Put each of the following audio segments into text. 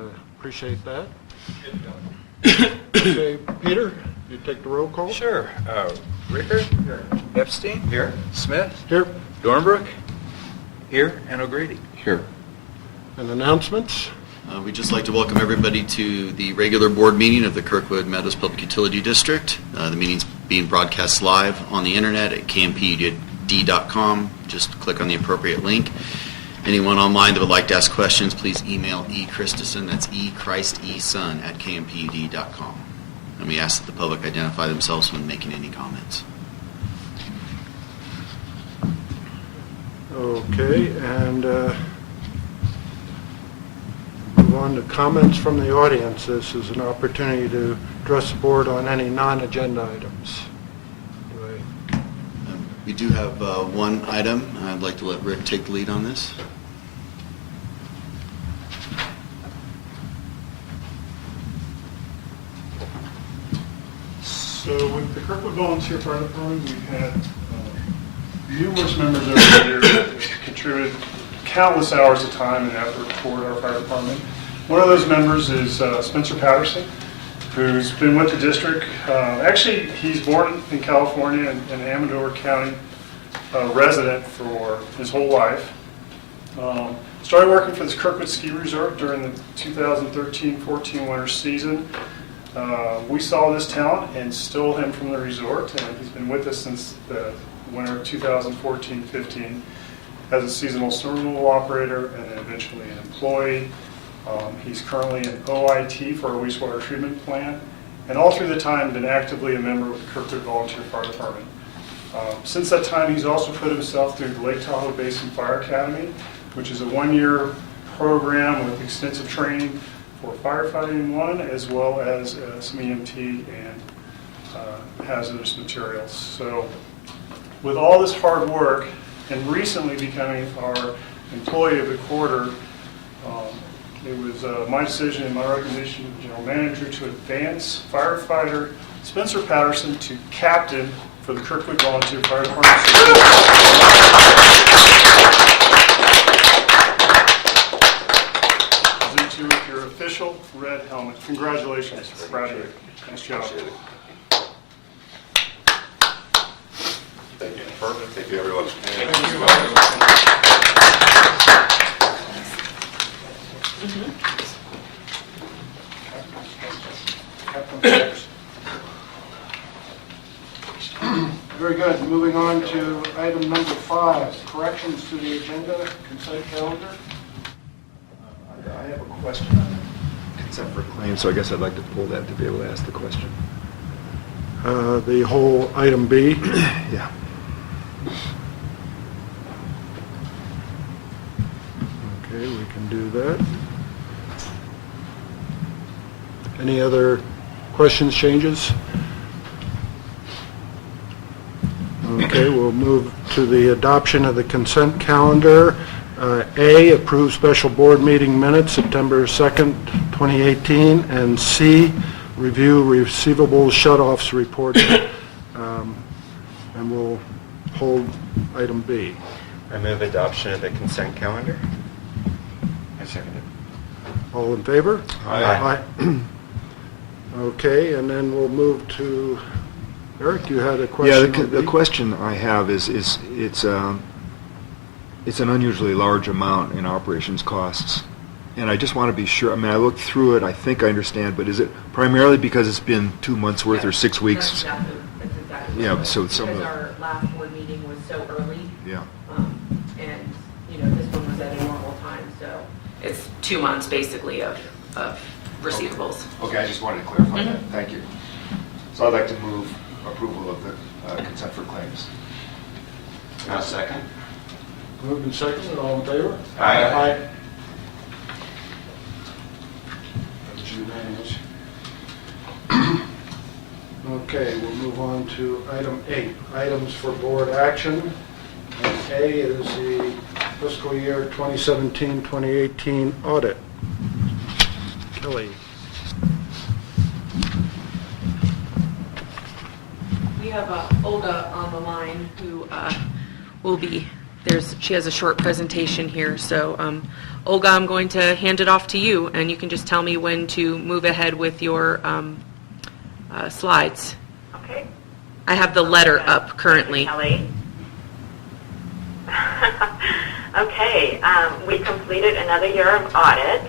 and appreciate that. Okay, Peter, you take the roll call? Sure. Rickard? Here. Epstein? Here. Smith? Here. Dornbrook? Here. And O'Grady? Here. And announcements? We'd just like to welcome everybody to the regular board meeting of the Kirkwood Meadows Public Utility District. The meeting's being broadcast live on the internet at KMPUD.com. Just click on the appropriate link. Anyone online that would like to ask questions, please email Christison, that's Son, at KMPUD.com. And we ask that the public identify themselves when making any comments. Okay, and move on to comments from the audience. This is an opportunity to address the board on any non-agenda items. We do have one item. I'd like to let Rick take the lead on this. So with the Kirkwood Volunteer Fire Department, we've had numerous members over the years that have contributed countless hours of time and effort toward our fire department. One of those members is Spencer Patterson, who's been with the district. Actually, he's born in California and Amador County resident for his whole life. Started working for this Kirkwood Ski Resort during the 2013-14 winter season. We saw this talent and stole him from the resort, and he's been with us since the winter of 2014-15 as a seasonal snorkel operator and then eventually an employee. He's currently an OIT for our wastewater treatment plant, and all through the time been actively a member of the Kirkwood Volunteer Fire Department. Since that time, he's also put himself through the Lake Tahoe Basin Fire Academy, which is a one-year program with extensive training for firefighting one, as well as some EMT and hazardous materials. So with all this hard work and recently becoming our employee of the quarter, it was my decision and my recommendation to the general manager to advance firefighter Spencer Patterson to captain for the Kirkwood Volunteer Fire Department. Present you with your official red helmet. Congratulations, Bradley. Nice job. Thank you. Perfect. Thank you, everyone. Very good. Moving on to item number 5, corrections to the agenda, consent calendar. I have a question on the consent for claims, so I guess I'd like to pull that to be able to ask the question. The whole item B. Yeah. Okay, we can do that. Any other questions, changes? Okay, we'll move to the adoption of the consent calendar. A, approve special board meeting minutes, September 2nd, 2018, and C, review receivables shutoffs report. And we'll hold item B. I move adoption of the consent calendar. I second it. All in favor? Aye. Aye. Okay, and then we'll move to, Eric, you had a question? Yeah, on the B? question I have is it's an unusually large amount in operations costs, and I just want to be sure. I mean, I looked through it. I think I understand, but is it primarily because it's been 2 months worth or 6 weeks? That's exactly Yeah, what so some of because the- our last board meeting was so early. Yeah. And this one was at a normal time, so it's 2 months basically of receivables. Okay, I just wanted to clarify that. Thank you. So I'd like to move approval of the consent for claims. Now second. Moved and seconded, all in favor? Aye. That's unanimous. Okay, we'll move on to item 8, items for board action. And A is the fiscal year 2017-2018 audit. Kelly. We have Olga on the line who will be she has a short presentation here. So, Olga, I'm going to hand it off to you, and you can just tell me when to move ahead with your slides. Okay. I have the letter up currently. Kelly. Okay, we completed another year of audit.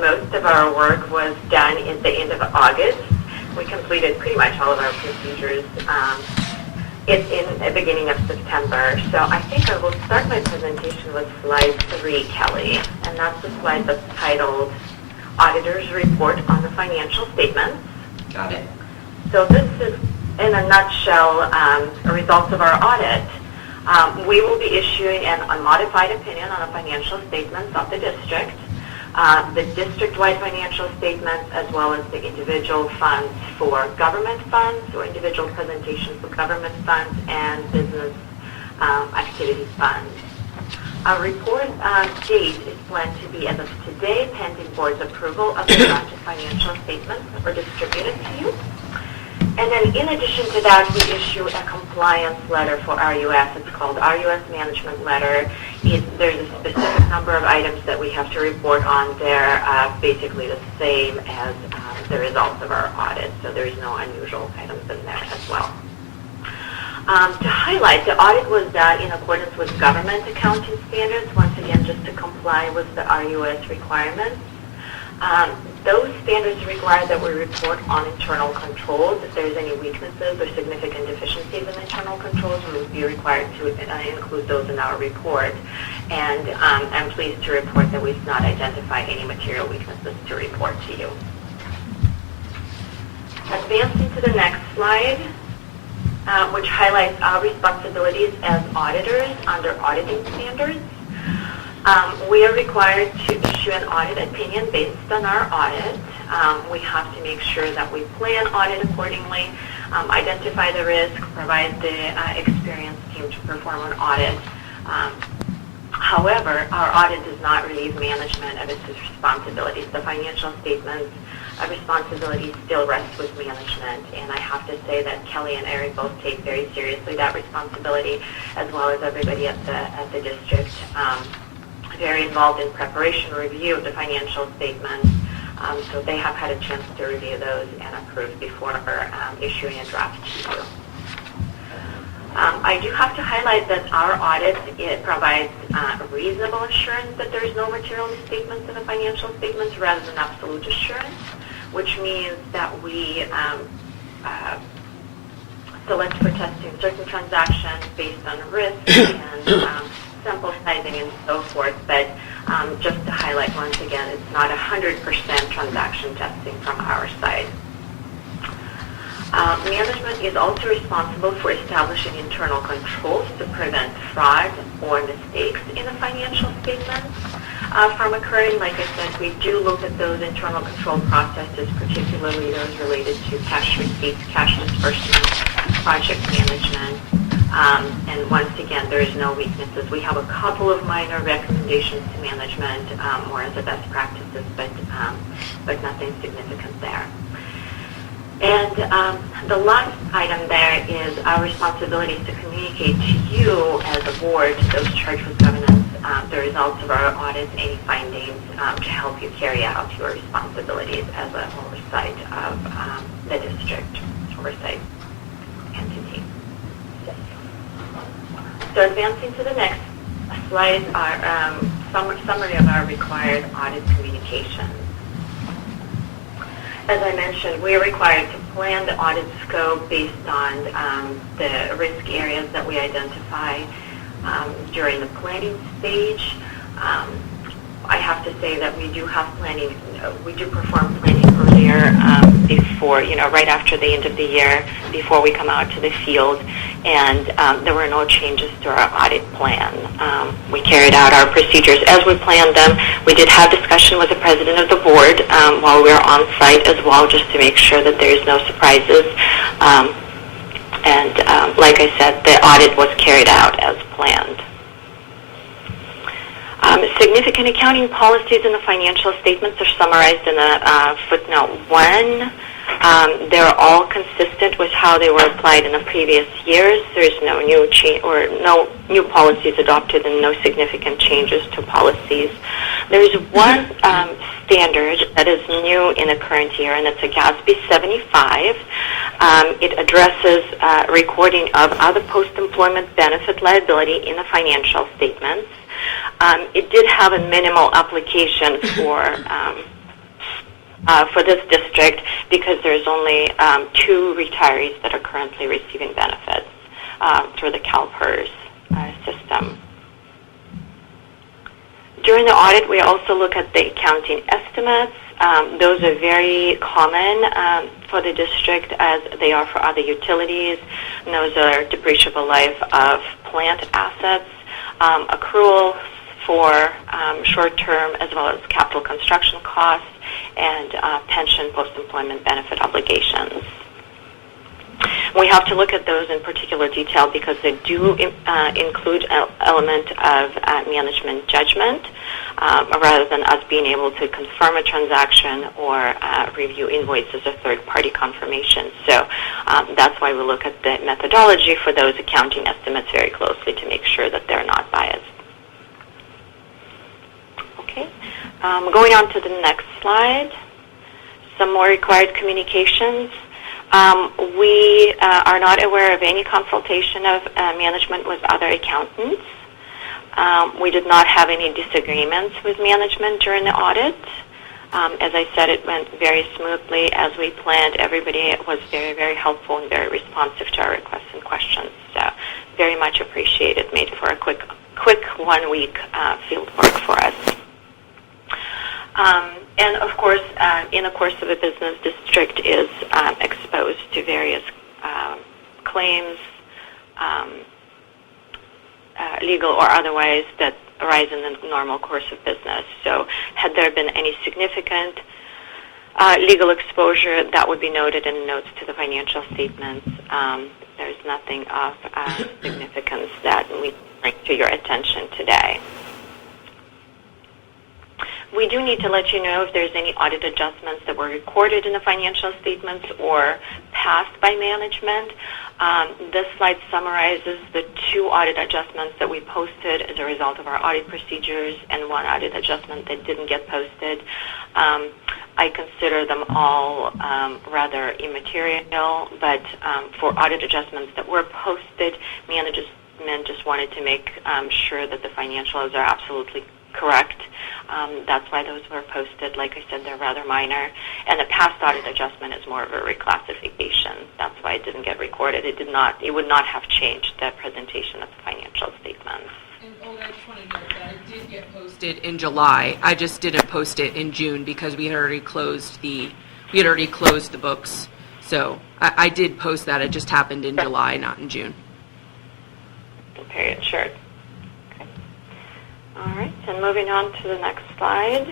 Most of our work was done at the end of August. We completed pretty much all of our procedures in the beginning of September. So I think I will start my presentation with slide 3, Kelly, and that's the slide that's titled Auditor's Report on the Financial Statements. Got it. So this is, in a nutshell, results of our audit. We will be issuing an unmodified opinion on the financial statements of the district, the district-wide financial statements, as well as the individual funds for government funds, or individual presentations for government funds, and business activity funds. Our report date is planned to be as of today, pending board's approval of the drafted financial statements that were distributed to you. And then in addition to that, we issue a compliance letter for RUS. It's called RUS Management Letter. There's a specific number of items that we have to report on there, basically the same as the results of our audit. So there's no unusual items in there as well. To highlight, the audit was done in accordance with government accounting standards, once again, just to comply with the RUS requirements. Those standards require that we report on internal controls. If there's any weaknesses or significant deficiencies in internal controls, we would be required to include those in our report. And I'm pleased to report that we've not identified any material weaknesses to report to you. Advancing to the next slide, which highlights our responsibilities as auditors under auditing standards. We are required to issue an audit opinion based on our audit. We have to make sure that we plan audit accordingly, identify the risk, provide the experienced team to perform an audit. However, our audit does not relieve management of its responsibilities. The financial statements responsibility still rests with management, and I have to say that Kelly and Eric both take very seriously that responsibility, as well as everybody at the district. Very involved in preparation review of the financial statements, so they have had a chance to review those and approve before issuing a draft to you. I do have to highlight that our audit, it provides reasonable assurance that there is no material misstatements in the financial statements rather than absolute assurance, which means that we select for testing certain transactions based on risk and sample sizing and so forth, but just to highlight once again, it's not 100% transaction testing from our side. Management is also responsible for establishing internal controls to prevent fraud or mistakes in the financial statements from occurring. Like I said, we do look at those internal control processes, particularly those related to cash receipts, cash disbursements, project management. And once again, there is no weaknesses. We have a couple of minor recommendations to management, more as a best practices, but nothing significant there. And the last item there is our responsibility to communicate to you as a board, those charged with governance, the results of our audits, any findings, to help you carry out your responsibilities as an oversight of the district oversight entity. So advancing to the next slide, our summary of our required audit communications. As I mentioned, we are required to plan the audit scope based on the risk areas that we identify during the planning stage. I have to say that we do have planning, we do perform planning earlier before, right after the end of the year, before we come out to the field, and there were no changes to our audit plan. We carried out our procedures as we planned them. We did have discussion with the president of the board while we were on site as well, just to make sure that there is no surprises. And like I said, the audit was carried out as planned. Significant accounting policies in the financial statements are summarized in the footnote 1. They're all consistent with how they were applied in the previous years. There's no new no new policies adopted and no significant changes to policies. There's one standard that is new in the current year, and it's a GASB 75. It addresses recording of other post-employment benefit liability in the financial statements. It did have a minimal application for this district because there's only 2 retirees that are currently receiving benefits through the CalPERS system. During the audit, we also look at the accounting estimates. Those are very common for the district as they are for other utilities. And those are depreciable life of plant assets, accruals for short-term as well as capital construction costs, and pension post-employment benefit obligations. We have to look at those in particular detail because they do include an element of management judgment rather than us being able to confirm a transaction or review invoices or third-party confirmation. So that's why we look at the methodology for those accounting estimates very closely to make sure that they're not biased. Okay. Going on to the next slide, some more required communications. We are not aware of any consultation of management with other accountants. We did not have any disagreements with management during the audit. As I said, it went very smoothly as we planned. Everybody was very, very helpful and very responsive to our requests and questions. So very much appreciated. Made for a quick 1-week field work for us. And of course, in the course of a business, district is exposed to various claims, legal or otherwise, that arise in the normal course of business. So had there been any significant legal exposure, that would be noted in notes to the financial statements. There's nothing of significance that we bring to your attention today. We do need to let you know if there's any audit adjustments that were recorded in the financial statements or passed by management. This slide summarizes the 2 audit adjustments that we posted as a result of our audit procedures and 1 audit adjustment that didn't get posted. I consider them all rather immaterial, but for audit adjustments that were posted, management just wanted to make sure that the financials are absolutely correct. That's why those were posted. Like I said, they're rather minor. And the past audit adjustment is more of a reclassification. That's why it didn't get recorded. It would not have changed the presentation of the financial statements. And Olga, I just want to note that it did get posted in July. I just didn't post it in June because we had already closed the books. So I did post that. It just happened in July, not in June. Period, sure. All right, and moving on to the next slide.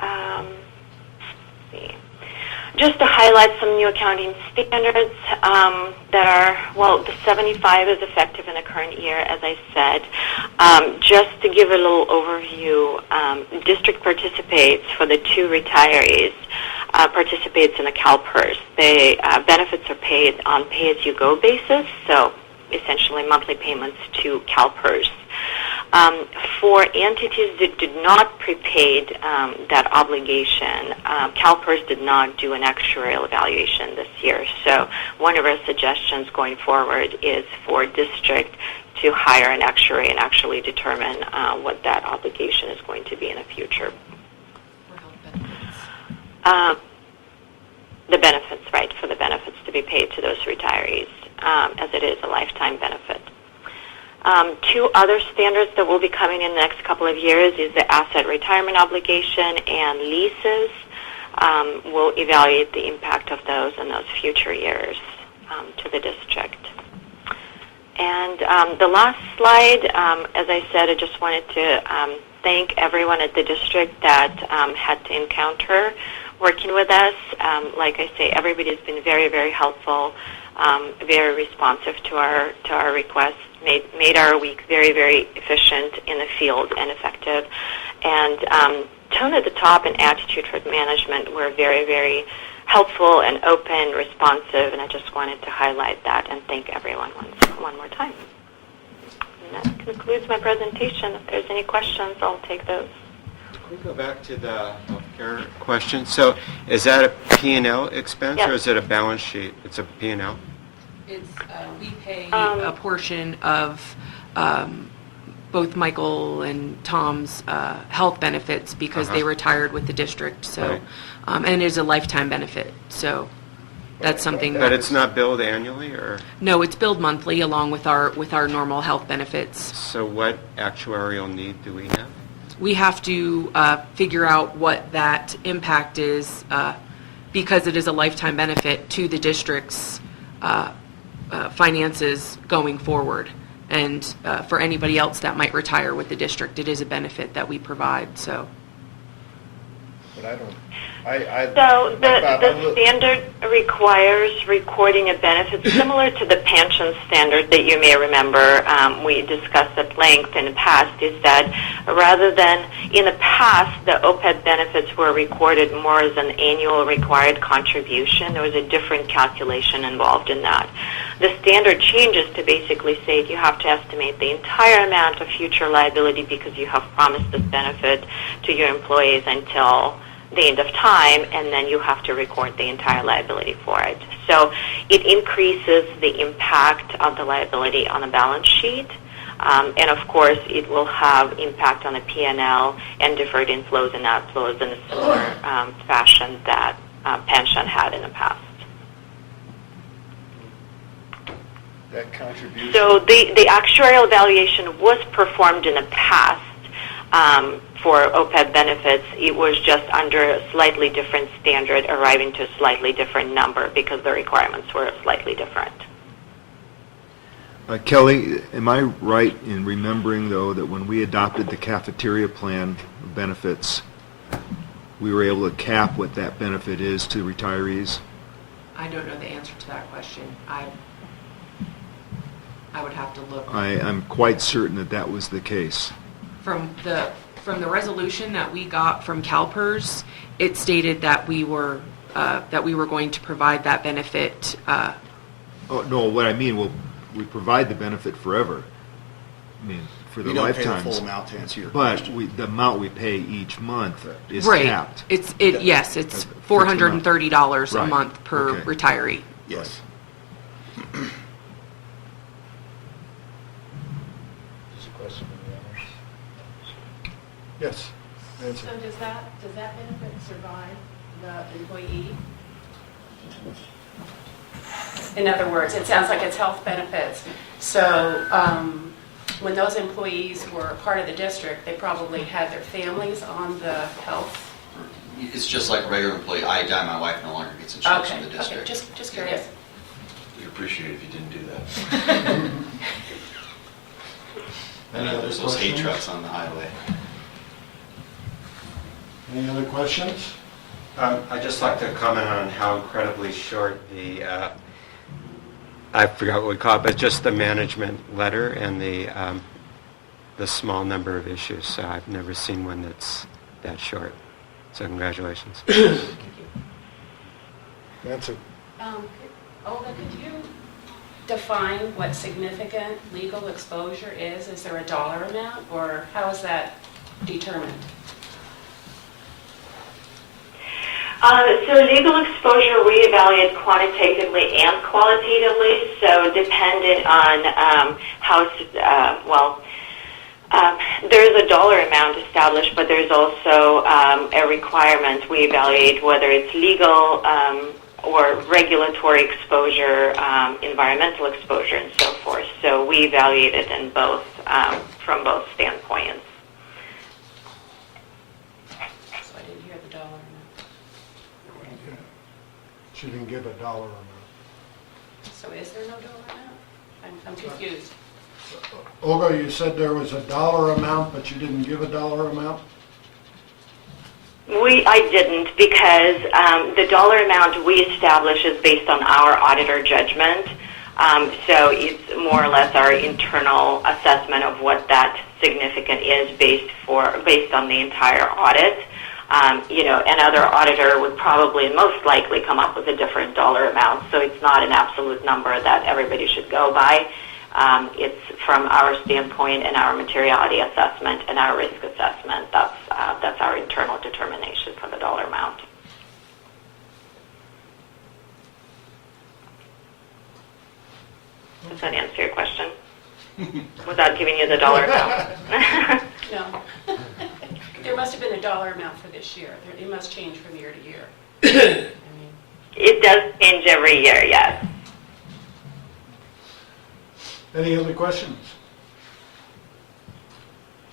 Let's see. Just to highlight some new accounting standards that are, well, the 75 is effective in the current year, as I said. Just to give a little overview, district participates for the 2 retirees, participates in the CalPERS. The benefits are paid on pay-as-you-go basis, so essentially monthly payments to CalPERS. For entities that did not prepaid that obligation, CalPERS did not do an actuarial evaluation this year. So one of our suggestions going forward is for district to hire an actuary and actually determine what that obligation is going to be in the future. For health benefits. The benefits, right, for the benefits to be paid to those retirees, as it is a lifetime benefit. 2 other standards that will be coming in the next couple of years is the asset retirement obligation and leases. We'll evaluate the impact of those in those future years to the district. And the last slide, as I said, I just wanted to thank everyone at the district that had to encounter working with us. Like I say, everybody's been very, very helpful, very responsive to our requests. made our week very, very efficient in the field and effective. And tone at the top and attitude toward management were very, very helpful and open, responsive, and I just wanted to highlight that and thank everyone one more time. And that concludes my presentation. If there's any questions, I'll take those. Can we go back to the healthcare question? So is that a P&L expense Yes. or is it a balance sheet? It's a P&L? It's, we pay a portion of both Michael and Tom's health benefits because they retired with the district. So, Right. and it is a lifetime benefit. So that's something. But it's not billed annually, or? No, it's billed monthly along with our normal health benefits. So what actuarial need do we have? We have to figure out what that impact is because it is a lifetime benefit to the district's finances going forward. And for anybody else that might retire with the district, it is a benefit that we provide. So. But I don't, So the standard requires recording of benefits similar to the pension standard that you may remember we discussed at length in the past, is that rather than in the past the OPEB benefits were recorded more as an annual required contribution. There was a different calculation involved in that. The standard changes to basically say you have to estimate the entire amount of future liability because you have promised this benefit to your employees until the end of time, and then you have to record the entire liability for it. So it increases the impact of the liability on the balance sheet, and of course it will have impact on the P&L and deferred inflows and outflows in a similar fashion that pension had in the past. that contribution. So the actuarial evaluation was performed in the past for OPEB benefits. It was just under a slightly different standard, arriving to a slightly different number because the requirements were slightly different. Kelly, am I right in remembering, though, that when we adopted the cafeteria plan of benefits, we were able to cap what that benefit is to retirees? I don't know the answer to that question. I would have to look. I'm quite certain that that was the case. From the resolution that we got from CalPERS, it stated that we were going to provide that benefit. Oh, no, what I mean, we provide the benefit forever. I mean, for the You don't pay the lifetimes. full amount to answer your But question. the amount we pay each month is Right. capped. Yes, it's $430 a Right. month per Okay. retiree. Yes. Yes, Nancy. So does that benefit survive the employee? In other words, it sounds like it's health benefits. So when those employees were part of the district, they probably had their families on the health. It's just like a regular employee. I die, my wife no longer gets insurance Okay, from the okay, district. just curious. We'd appreciate it if you didn't do that. Any other There's those hay questions? trucks on the highway. Any other questions? I'd just like to comment on how incredibly short I forgot what we call it, but just the management letter and the small number of issues. So I've never seen one that's that short. So congratulations. Nancy? Olga, could you define what significant legal exposure is? Is there a dollar amount, or how is that determined? So legal exposure we evaluate quantitatively and qualitatively, so dependent on there's a dollar amount established, but there's also a requirement. We evaluate whether it's legal or regulatory exposure, environmental exposure, and so forth. So we evaluate it in both, from both standpoints. So I didn't hear the dollar amount. She didn't give a dollar amount. So is there no dollar amount? I'm confused. Olga, you said there was a dollar amount, but you didn't give a dollar amount? I didn't, because the dollar amount we establish is based on our auditor judgment. So it's more or less our internal assessment of what that significant is based on the entire audit. Another auditor would probably most likely come up with a different dollar amount, so it's not an absolute number that everybody should go by. It's from our standpoint and our materiality assessment and our risk assessment. That's our internal determination for the dollar amount. Does that answer your question? Without giving you the dollar amount. No. There must have been a dollar amount for this year. It must change from year to year. It does change every year, yes. Any other questions?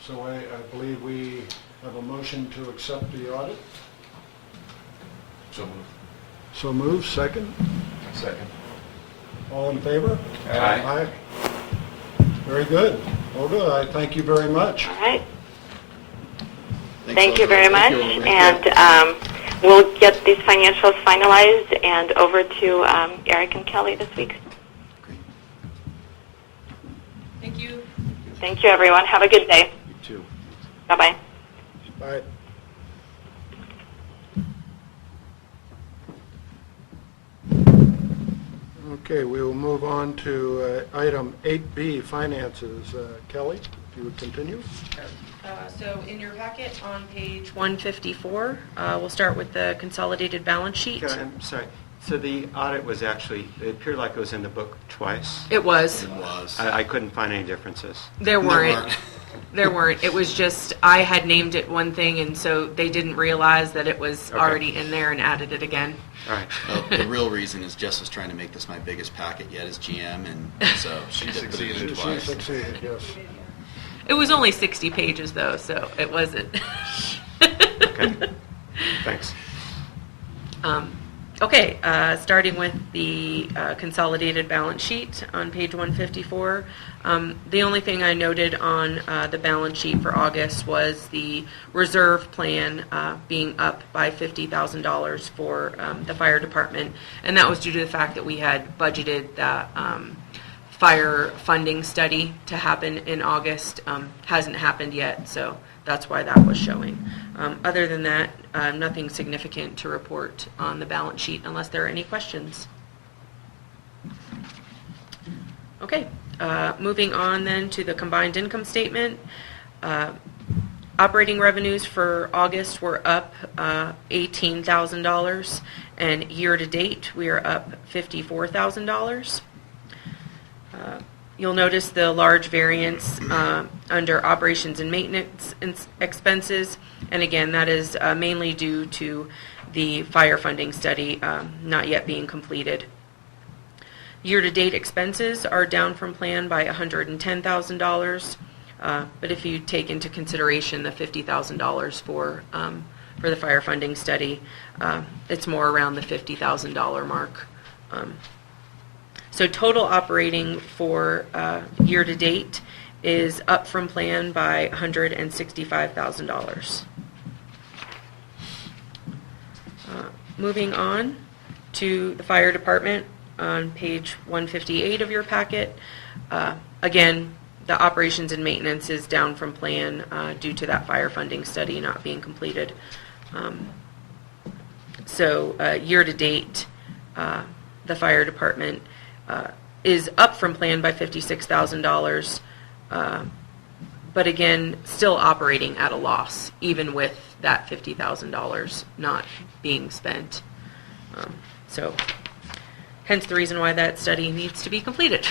So I believe we have a motion to accept the audit. So moved. So moved, second. Second. All in favor? Aye. Very good. Well, good. I thank you very much. All right. Thanks, Thank you Elder. very much. Thank you. And we'll get these financials finalized and over to Eric and Kelly this week. Great. Thank you. Thank you, everyone. Have a good day. You too. Bye-bye. Bye. Okay, we will move on to item 8B, finances. Kelly, if you would continue. So in your packet on page 154, we'll start with the consolidated balance sheet. Okay, I'm sorry. So the audit was actually, it appeared like it was in the book twice. It was. It was. I couldn't find any differences. There weren't. weren't. There weren't. It was just, I had named it one thing, and so they didn't realize that it was Okay. already in there and added it again. All right. Well, the real reason is Jess was trying to make this my biggest packet yet as GM, and so she did put it in She twice. succeeded, yes. It was only 60 pages, though, so it wasn't. Okay. Thanks. Okay, starting with the consolidated balance sheet on page 154. The only thing I noted on the balance sheet for August was the reserve plan being up by $50,000 for the fire department, and that was due to the fact that we had budgeted that fire funding study to happen in August. Hasn't happened yet, so that's why that was showing. Other than that, nothing significant to report on the balance sheet unless there are any questions. Okay, moving on then to the combined income statement. Operating revenues for August were up $18,000, and year-to-date we are up $54,000. You'll notice the large variance under operations and maintenance expenses, and again, that is mainly due to the fire funding study not yet being completed. Year-to-date expenses are down from plan by $110,000, but if you take into consideration the $50,000 for the fire funding study, it's more around the $50,000 mark. So total operating for year-to-date is up from plan by $165,000. Moving on to the fire department on page 158 of your packet. Again, the operations and maintenance is down from plan due to that fire funding study not being completed. So year-to-date, the fire department is up from plan by $56,000, but again, still operating at a loss, even with that $50,000 not being spent. So, hence the reason why that study needs to be completed.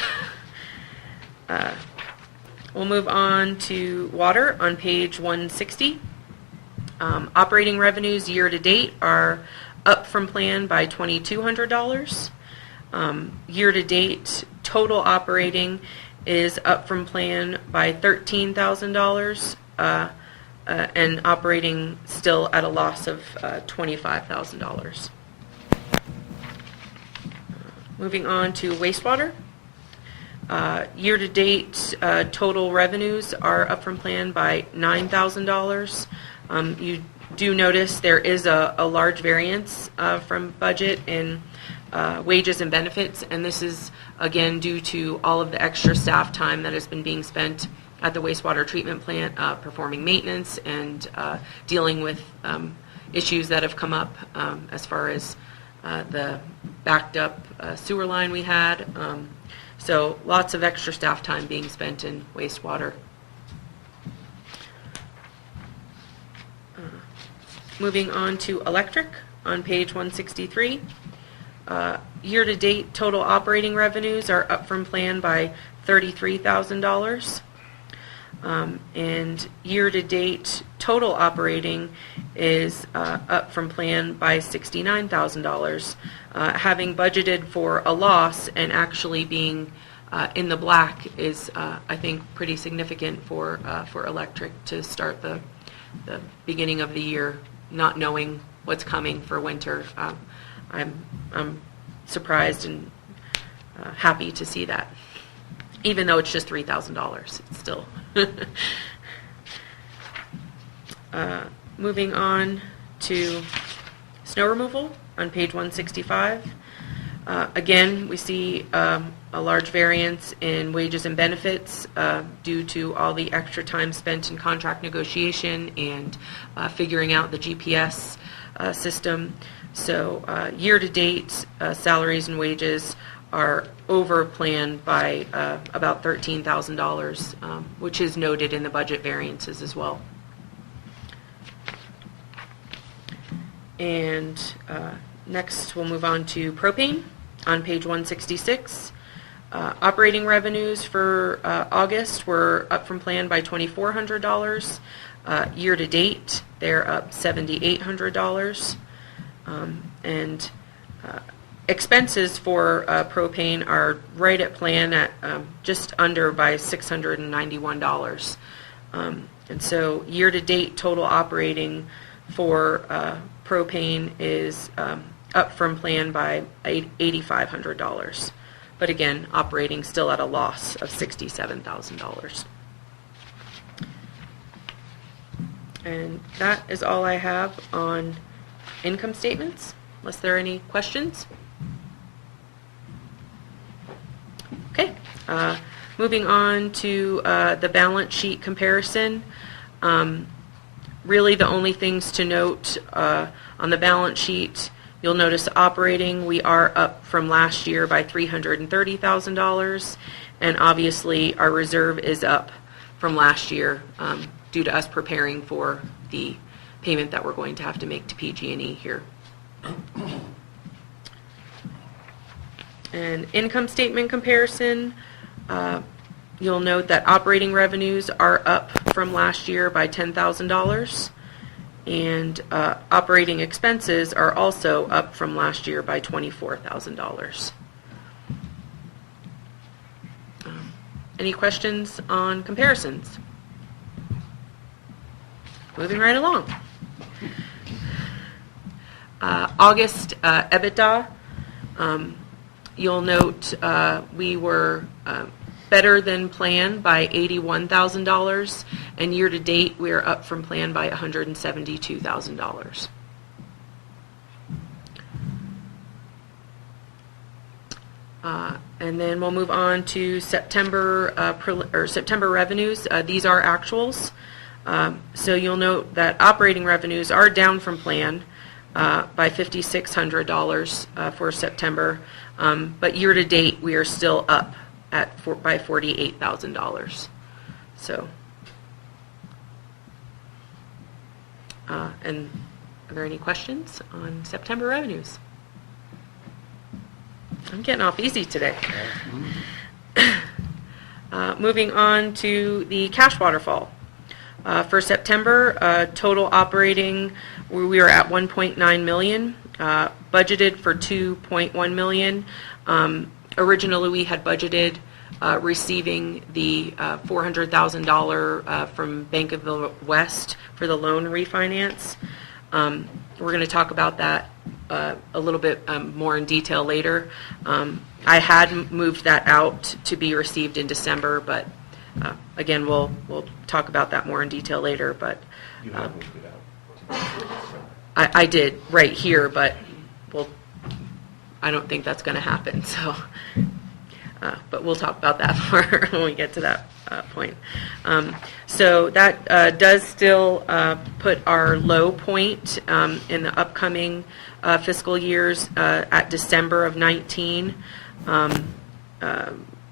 We'll move on to water on page 160. Operating revenues year-to-date are up from plan by $2,200. Year-to-date, total operating is up from plan by $13,000, and operating still at a loss of $25,000. Moving on to wastewater. Year-to-date, total revenues are up from plan by $9,000. You do notice there is a large variance from budget in wages and benefits, and this is, again, due to all of the extra staff time that has been being spent at the wastewater treatment plant, performing maintenance and dealing with issues that have come up as far as the backed up sewer line we had. So lots of extra staff time being spent in wastewater. Moving on to electric on page 163. Year-to-date total operating revenues are up from plan by $33,000. And year-to-date total operating is up from plan by $69,000. Having budgeted for a loss and actually being in the black is, I think, pretty significant for electric to start the beginning of the year not knowing what's coming for winter. I'm surprised and happy to see that, even though it's just $3,000. It's still. Moving on to snow removal on page 165. Again, we see a large variance in wages and benefits due to all the extra time spent in contract negotiation and figuring out the GPS system. So year-to-date salaries and wages are over plan by about $13,000, which is noted in the budget variances as well. And next we'll move on to propane on page 166. Operating revenues for August were up from plan by $2,400. Year-to-date, they're up $7,800. And expenses for propane are right at plan at just under by $691. And so year-to-date total operating for propane is up from plan by $8,500. But again, operating still at a loss of $67,000. And that is all I have on income statements, unless there are any questions. Okay, moving on to the balance sheet comparison. Really the only things to note on the balance sheet, you'll notice operating, we are up from last year by $330,000, and obviously our reserve is up from last year due to us preparing for the payment that we're going to have to make to PG&E here. And income statement comparison, you'll note that operating revenues are up from last year by $10,000, and operating expenses are also up from last year by $24,000. Any questions on comparisons? Moving right along. August EBITDA, you'll note we were better than plan by $81,000, and year-to-date we are up from plan by $172,000. And then we'll move on to September September revenues. These are actuals. So you'll note that operating revenues are down from plan by $5,600 for September, but year-to-date we are still up by $48,000. So, and are there any questions on September revenues? I'm getting off easy today. Moving on to the cash waterfall. For September, total operating, we were at $1.9 million, budgeted for $2.1 million. Originally, we had budgeted receiving the $400,000 from Bank of the West for the loan refinance. We're going to talk about that a little bit more in detail later. I had moved that out to be received in December, but again, we'll talk about that more in detail later. But You have moved it out. I did right here, but I don't think that's going to happen. So, but we'll talk about that more when we get to that point. So that does still put our low point in the upcoming fiscal years at December of 19,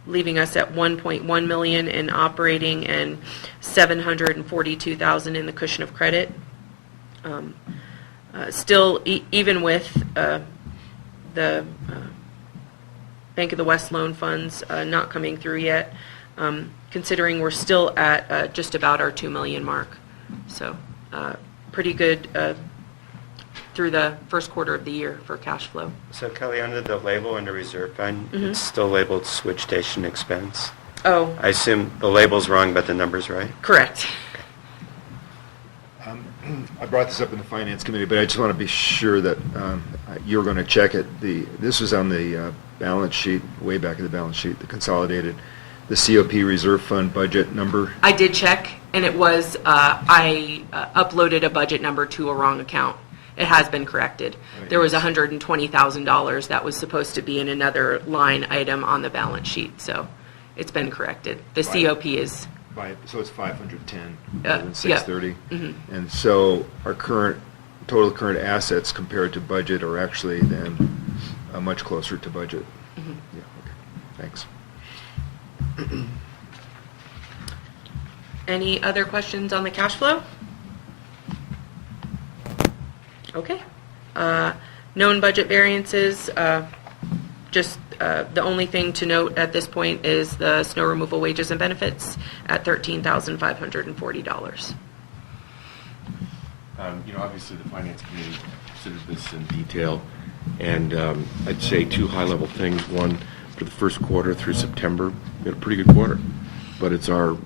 leaving us at 1.1 million in operating and 742,000 in the cushion of credit. Still, even with the Bank of the West loan funds not coming through yet, considering we're still at just about our 2 million mark. So pretty good through the first quarter of the year for cash flow. So Kelly, under the label under reserve fund, it's still labeled switch station expense. Oh, I assume the label's wrong, but the number's right? correct. I brought this up in the Finance Committee, but I just want to be sure that you're going to check it. This was on the balance sheet, way back in the balance sheet, the consolidated, the COP reserve fund budget number. I did check, and it was, I uploaded a budget number to a wrong account. It has been corrected. Right. There was $120,000 that was supposed to be in another line item on the balance sheet, so it's been corrected. The Right. COP is, So it's 510 Yeah. rather than 630. Mm-hmm. And so our total current assets compared to budget are actually then much closer to budget. Mm-hmm. Yeah, okay. Thanks. any other questions on the cash flow? Okay. Known budget variances, just the only thing to note at this point is the snow removal wages and benefits at $13,540. Obviously, the Finance Committee considered this in detail, and I'd say two high-level things. One, for the first quarter through September, we had a pretty good quarter, but it's our,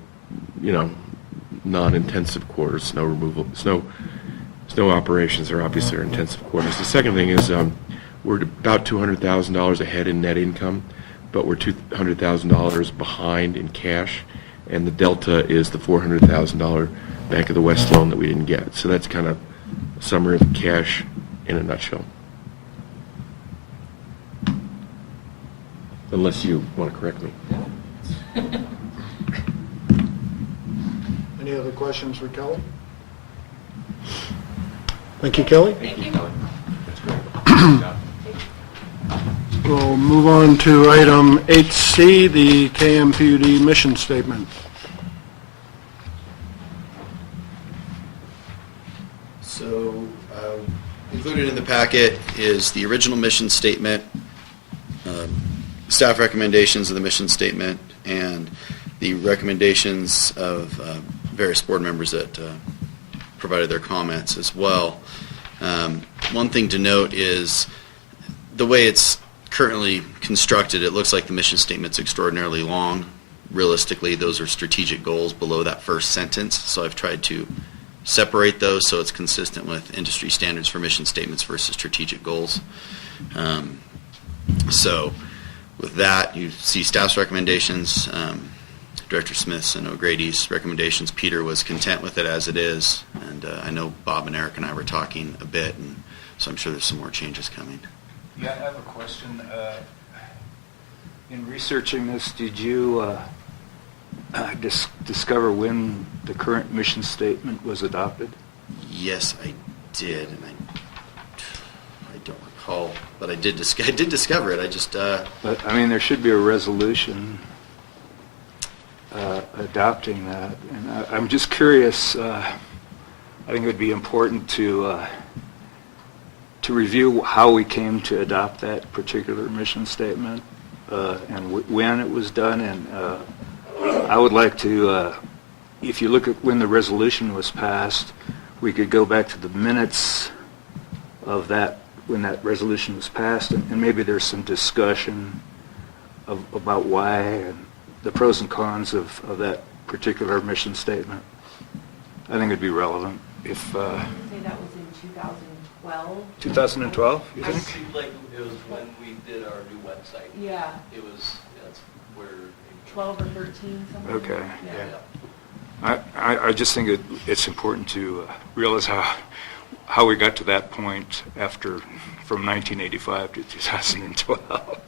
non-intensive quarter. Snow removal, snow operations are obviously our intensive quarters. The second thing is we're about $200,000 ahead in net income, but we're $200,000 behind in cash, and the delta is the $400,000 Bank of the West loan that we didn't get. So that's kind of a summary of cash in a nutshell. Unless you want to correct me. Any other questions for Kelly? Thank you, Kelly. Thank you, Kelly. That's great. We'll move on to item 8C, the KMPUD mission statement. So included in the packet is the original mission statement, staff recommendations of the mission statement, and the recommendations of various board members that provided their comments as well. One thing to note is the way it's currently constructed, it looks like the mission statement's extraordinarily long. Realistically, those are strategic goals below that first sentence, so I've tried to separate those so it's consistent with industry standards for mission statements versus strategic goals. So with that, you see staff's recommendations, Director Smith's and O'Grady's recommendations. Peter was content with it as it is, and I know Bob and Eric and I were talking a bit, and so I'm sure there's some more changes coming. Yeah, I have a question. In researching this, did you discover when the current mission statement was adopted? Yes, I did, and I don't recall, but I did discover it. I just But, I mean, there should be a resolution adopting that. And I'm just curious, I think it would be important to review how we came to adopt that particular mission statement and when it was done. And I would like to, if you look at when the resolution was passed, we could go back to the minutes of that, when that resolution was passed, and maybe there's some discussion about why and the pros and cons of that particular mission statement. I think it'd be relevant if... Say that was in 2012? 2012, you I think? seemed like it was when we did our new website. Yeah. It was, that's where... 12 or 13, something. Okay. Yeah. I just think it's important to realize how we got to that point from 1985 to 2012.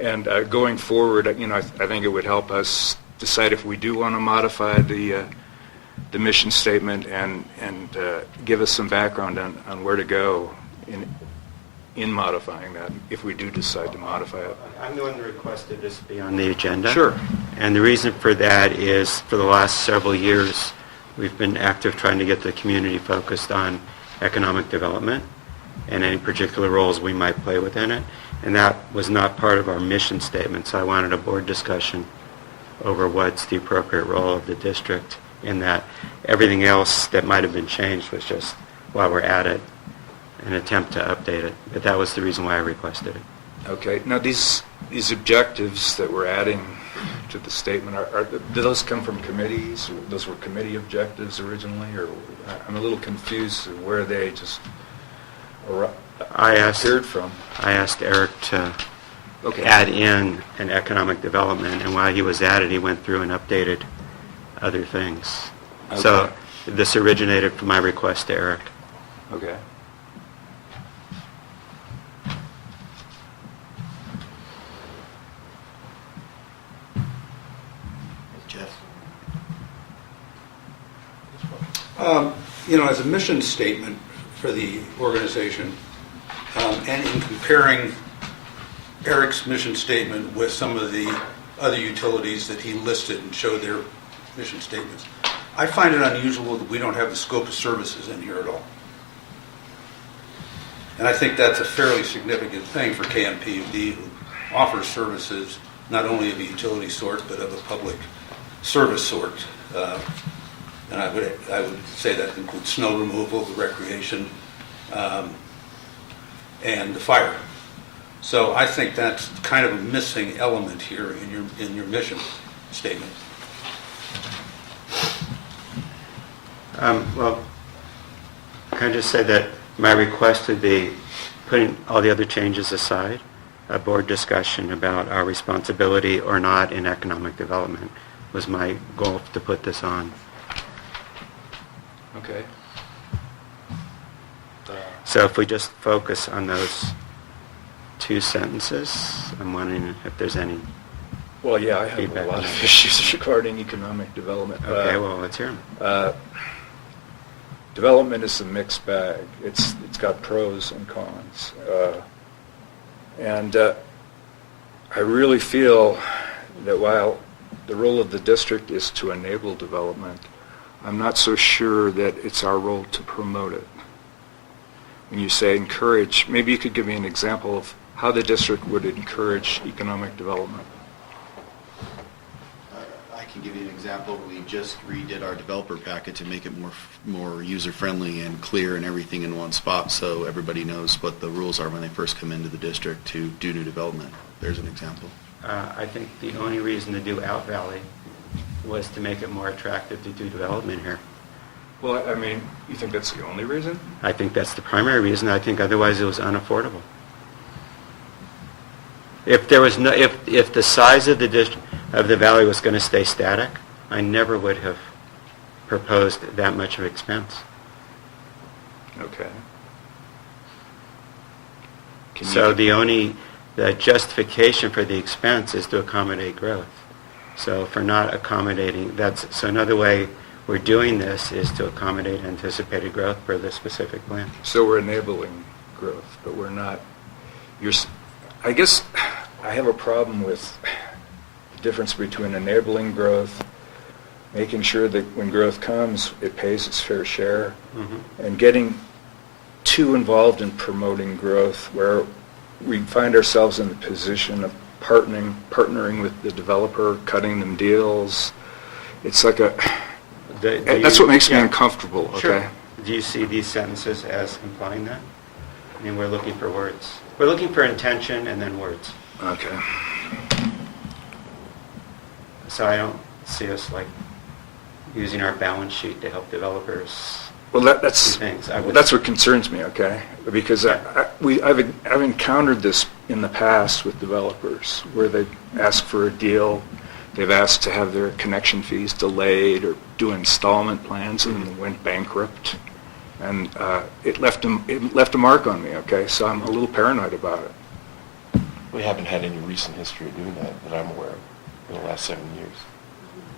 And going forward, I think it would help us decide if we do want to modify the mission statement and give us some background on where to go in modifying that, if we do decide to modify it. I'm the one that requested this be on the agenda. Sure. And the reason for that is for the last several years, we've been active trying to get the community focused on economic development and any particular roles we might play within it. And that was not part of our mission statement, so I wanted a board discussion over what's the appropriate role of the district in that. Everything else that might have been changed was just, while we're at it, an attempt to update it. But that was the reason why I requested it. Okay. Now, these objectives that we're adding to the statement, do those come from committees? Those were committee objectives originally? Or I'm a little confused where they just appeared from. I asked Eric to add in an economic development, and while he was at it, he went through and updated other things. Okay. So this originated from my request to Eric. Okay. Jeff? As a mission statement for the organization, and in comparing Eric's mission statement with some of the other utilities that he listed and showed their mission statements, I find it unusual that we don't have the scope of services in here at all. And I think that's a fairly significant thing for KMPUD, who offers services not only of a utility sort, but of a public service sort. And I would say that includes snow removal, the recreation, and the fire. So I think that's kind of a missing element here in your mission statement. Well, can I just say that my request would be putting all the other changes aside, a board discussion about our responsibility or not in economic development was my goal to put this on. Okay. So if we just focus on those two sentences, I'm wondering if there's any Well, yeah, I have feedback a lot on of that. issues regarding economic development. Okay, well, let's hear them. Development is a mixed bag. It's got pros and cons. And I really feel that while the role of the district is to enable development, I'm not so sure that it's our role to promote it. When you say encourage, maybe you could give me an example of how the district would encourage economic development. I can give you an example. We just redid our developer packet to make it more user-friendly and clear and everything in one spot, so everybody knows what the rules are when they first come into the district to do new development. There's an example. I think the only reason to do Out Valley was to make it more attractive to do development here. Well, I mean, you think that's the only reason? I think that's the primary reason. I think otherwise it was unaffordable. If there was no, if the size of the valley was going to stay static, I never would have proposed that much of expense. Okay. So the justification for the expense is to accommodate growth. So for not accommodating, so another way we're doing this is to accommodate anticipated growth for the specific plan. So we're enabling growth, but we're not. I guess I have a problem with the difference between enabling growth, making sure that when growth comes, it pays its fair share, and getting too involved in promoting growth where we find ourselves in the position of partnering with the developer, cutting them deals. It's like that's what makes me uncomfortable, okay? Sure. Do you see these sentences as implying that? I mean, we're looking for words. We're looking for intention and then words. Okay. So I don't see us like using our balance sheet to help developers. Well, that's do things. That's what concerns me, okay? Because I've encountered this in the past with developers where they ask for a deal, they've asked to have their connection fees delayed or do installment plans and then went bankrupt. And it left a mark on me, okay? So I'm a little paranoid about it. We haven't had any recent history of doing that I'm aware of in the last 7 years.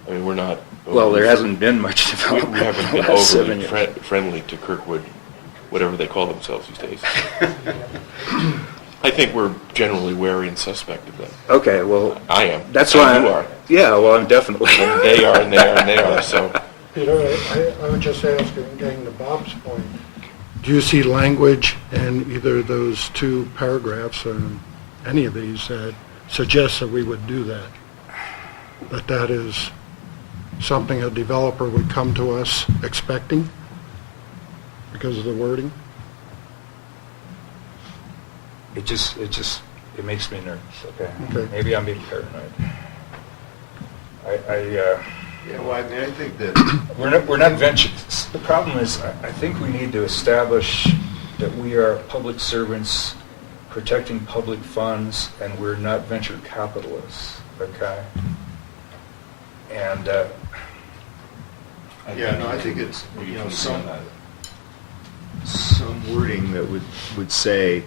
I mean, we're not... Well, there hasn't been much We development haven't in been the last 7 overly years. friendly to Kirkwood, whatever they call themselves these days. I think we're generally wary and suspect of them. Okay, well... I am. That's And why you are. Yeah, well, I'm definitely... And they are, and they are, and they are, so... Peter, I would just ask, getting to Bob's point, do you see language in either of those two paragraphs or any of these that suggests that we would do that? That is something a developer would come to us expecting because of the wording? It makes me nervous, okay? Okay. Maybe I'm being paranoid. Yeah, well, I mean, I think that... We're not venture... The problem is, I think we need to establish that we are public servants protecting public funds, and we're not venture capitalists, okay? And... I think it's, some wording that would say,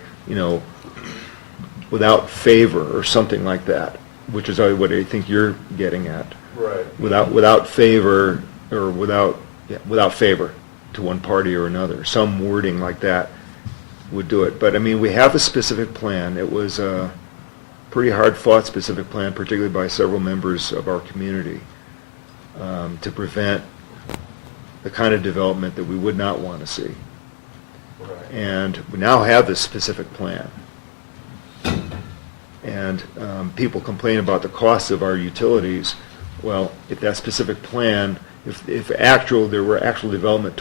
without favor or something like that, which is what I think you're getting at. Right. Without favor or without favor to one party or another. Some wording like that would do it. But I mean, we have a specific plan. It was a pretty hard fought specific plan, particularly by several members of our community, to prevent the kind of development that we would not want to see. Right. And we now have this specific plan. And people complain about the cost of our utilities. Well, if that specific plan, if there were actual development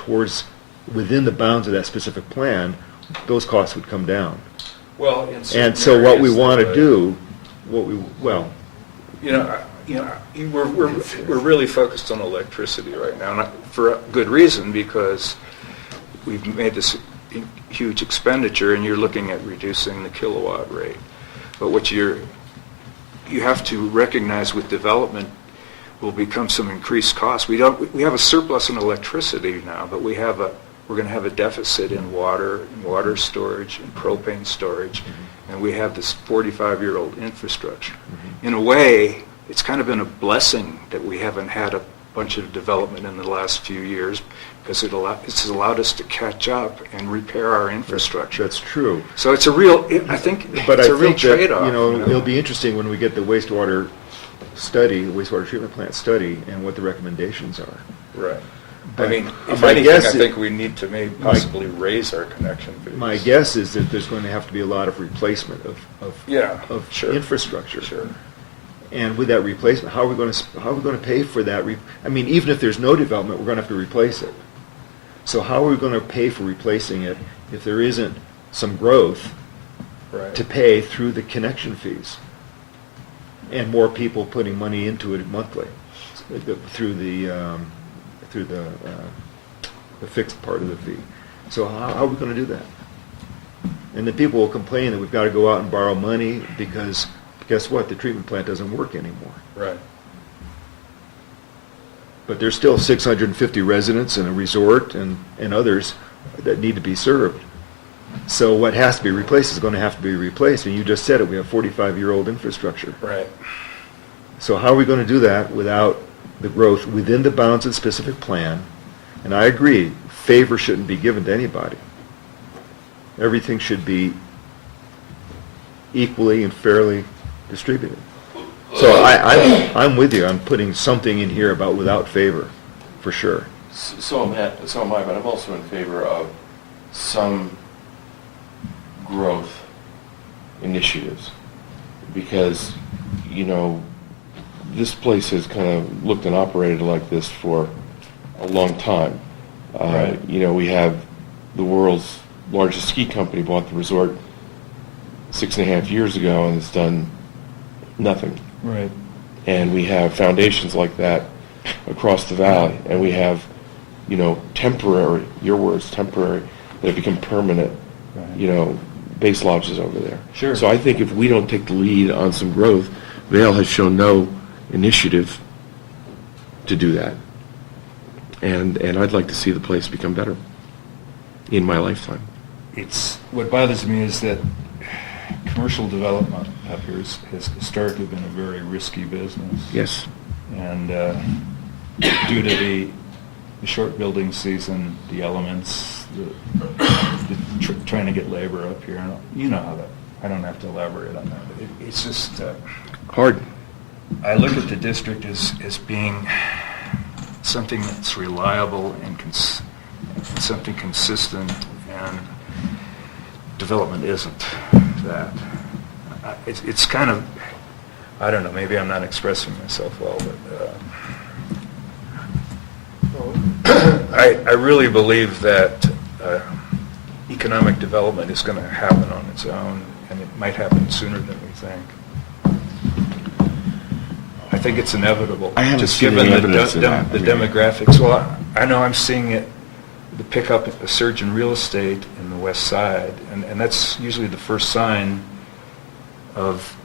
within the bounds of that specific plan, those costs would come down. Well, in certain And so what we areas, want to but- do, we're really focused on electricity right now, and for a good reason, because we've made this huge expenditure, and you're looking at reducing the kilowatt rate. But what you have to recognize with development will become some increased costs. We have a surplus in electricity now, but we're going to have a deficit in water storage, and propane storage, and we have this 45-year-old infrastructure. In a way, it's kind of been a blessing that we haven't had a bunch of development in the last few years, because it's allowed us to catch up and repair our infrastructure. that's true. So it's a real, I think, But it's I a real think that, trade-off. it'll be interesting when we get the wastewater treatment plant study, and what the recommendations are. Right. But I mean, if my anything, I guess think we need to maybe possibly raise our connection fees. My guess is that there's going to have to be a lot of replacement of Sure. infrastructure. Sure. And with that replacement, how are we going to pay for that? I mean, even if there's no development, we're going to have to replace it. So how are we going to pay for replacing it if there isn't some growth Right. to pay through the connection fees? And more people putting money into it monthly through the fixed part of the fee. So how are we going to do that? And then people will complain that we've got to go out and borrow money because guess what? The treatment plant doesn't work anymore. Right. But there's still 650 residents and a resort and others that need to be served. So what has to be replaced is going to have to be replaced. And you just said it, we have 45-year-old infrastructure. Right. So how are we going to do that without the growth within the bounds of the specific plan? And I agree, favor shouldn't be given to anybody. Everything should be equally and fairly distributed. So I'm with you. I'm putting something in here about without favor, for sure. So am I, but I'm also in favor of some growth initiatives, because, this place has kind of looked and operated like this for a long time. Right. We have the world's largest ski company bought the resort 6.5 years ago, and it's done nothing. Right. And we have foundations like that across the valley, and we have, temporary, your words, temporary, that have become permanent, base lodges over there. Sure. So I think if we don't take the lead on some growth, Vail has shown no initiative to do that. And I'd like to see the place become better. in my lifetime. What bothers me is that commercial development up here has historically been a very risky business. Yes. And due to the short building season, the elements, trying to get labor up here, you know how that, I don't have to elaborate on that. It's just Hard. I look at the district as being something that's reliable and something consistent, and development isn't that. It's kind of, I don't know, maybe I'm not expressing myself well, but I really believe that economic development is going to happen on its own, and it might happen sooner than we think. I think it's inevitable. I haven't just seen given any evidence of that. the demographics. Well, I know I'm seeing it, the pickup, a surge in real estate in the west side, and that's usually the first sign of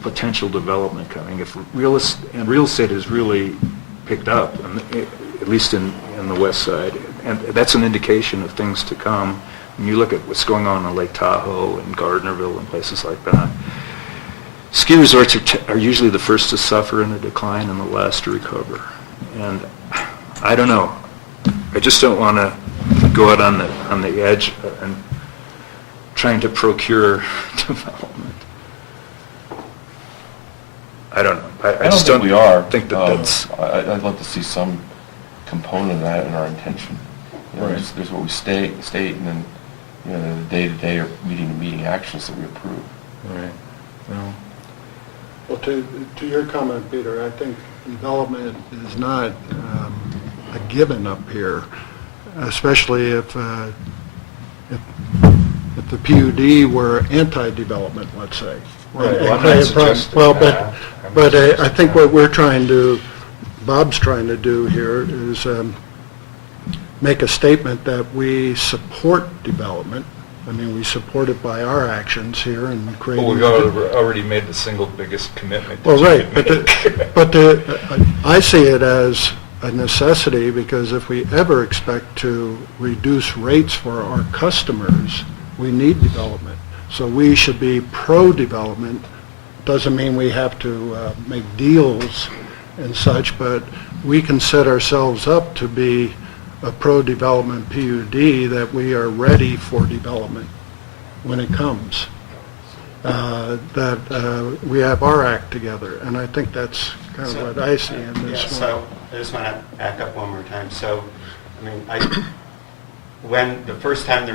potential development coming. If real estate has really picked up, at least in the west side, and that's an indication of things to come. When you look at what's going on in Lake Tahoe and Gardnerville and places like that, ski resorts are usually the first to suffer in a decline and the last to recover. And I don't know. I just don't want to go out on the edge and trying to procure development. I don't know. I just think we are. think that's... I'd love to see some component of that in our intention. You know, Right. there's what we state, and then the day-to-day or meeting-to-meeting actions that we approve. Right. Well, Well, to your comment, Peter, I think development is not a given up here, especially if the PUD were anti-development, let's say. Right. And Well, I'm create not a problem. suggesting Well, that. but I think what we're trying to, Bob's trying to do here is make a statement that we support development. I mean, we support it by our actions here and creating... well, we've already made the single biggest commitment. Well, right, but I see it as a necessity, because if we ever expect to reduce rates for our customers, we need development. So we should be pro-development. Doesn't mean we have to make deals and such, but we can set ourselves up to be a pro-development PUD, that we are ready for development when it comes. That we have our act together, and I think that's kind of what I see in this one. So I just want to back up one more time. So, I mean, when the first time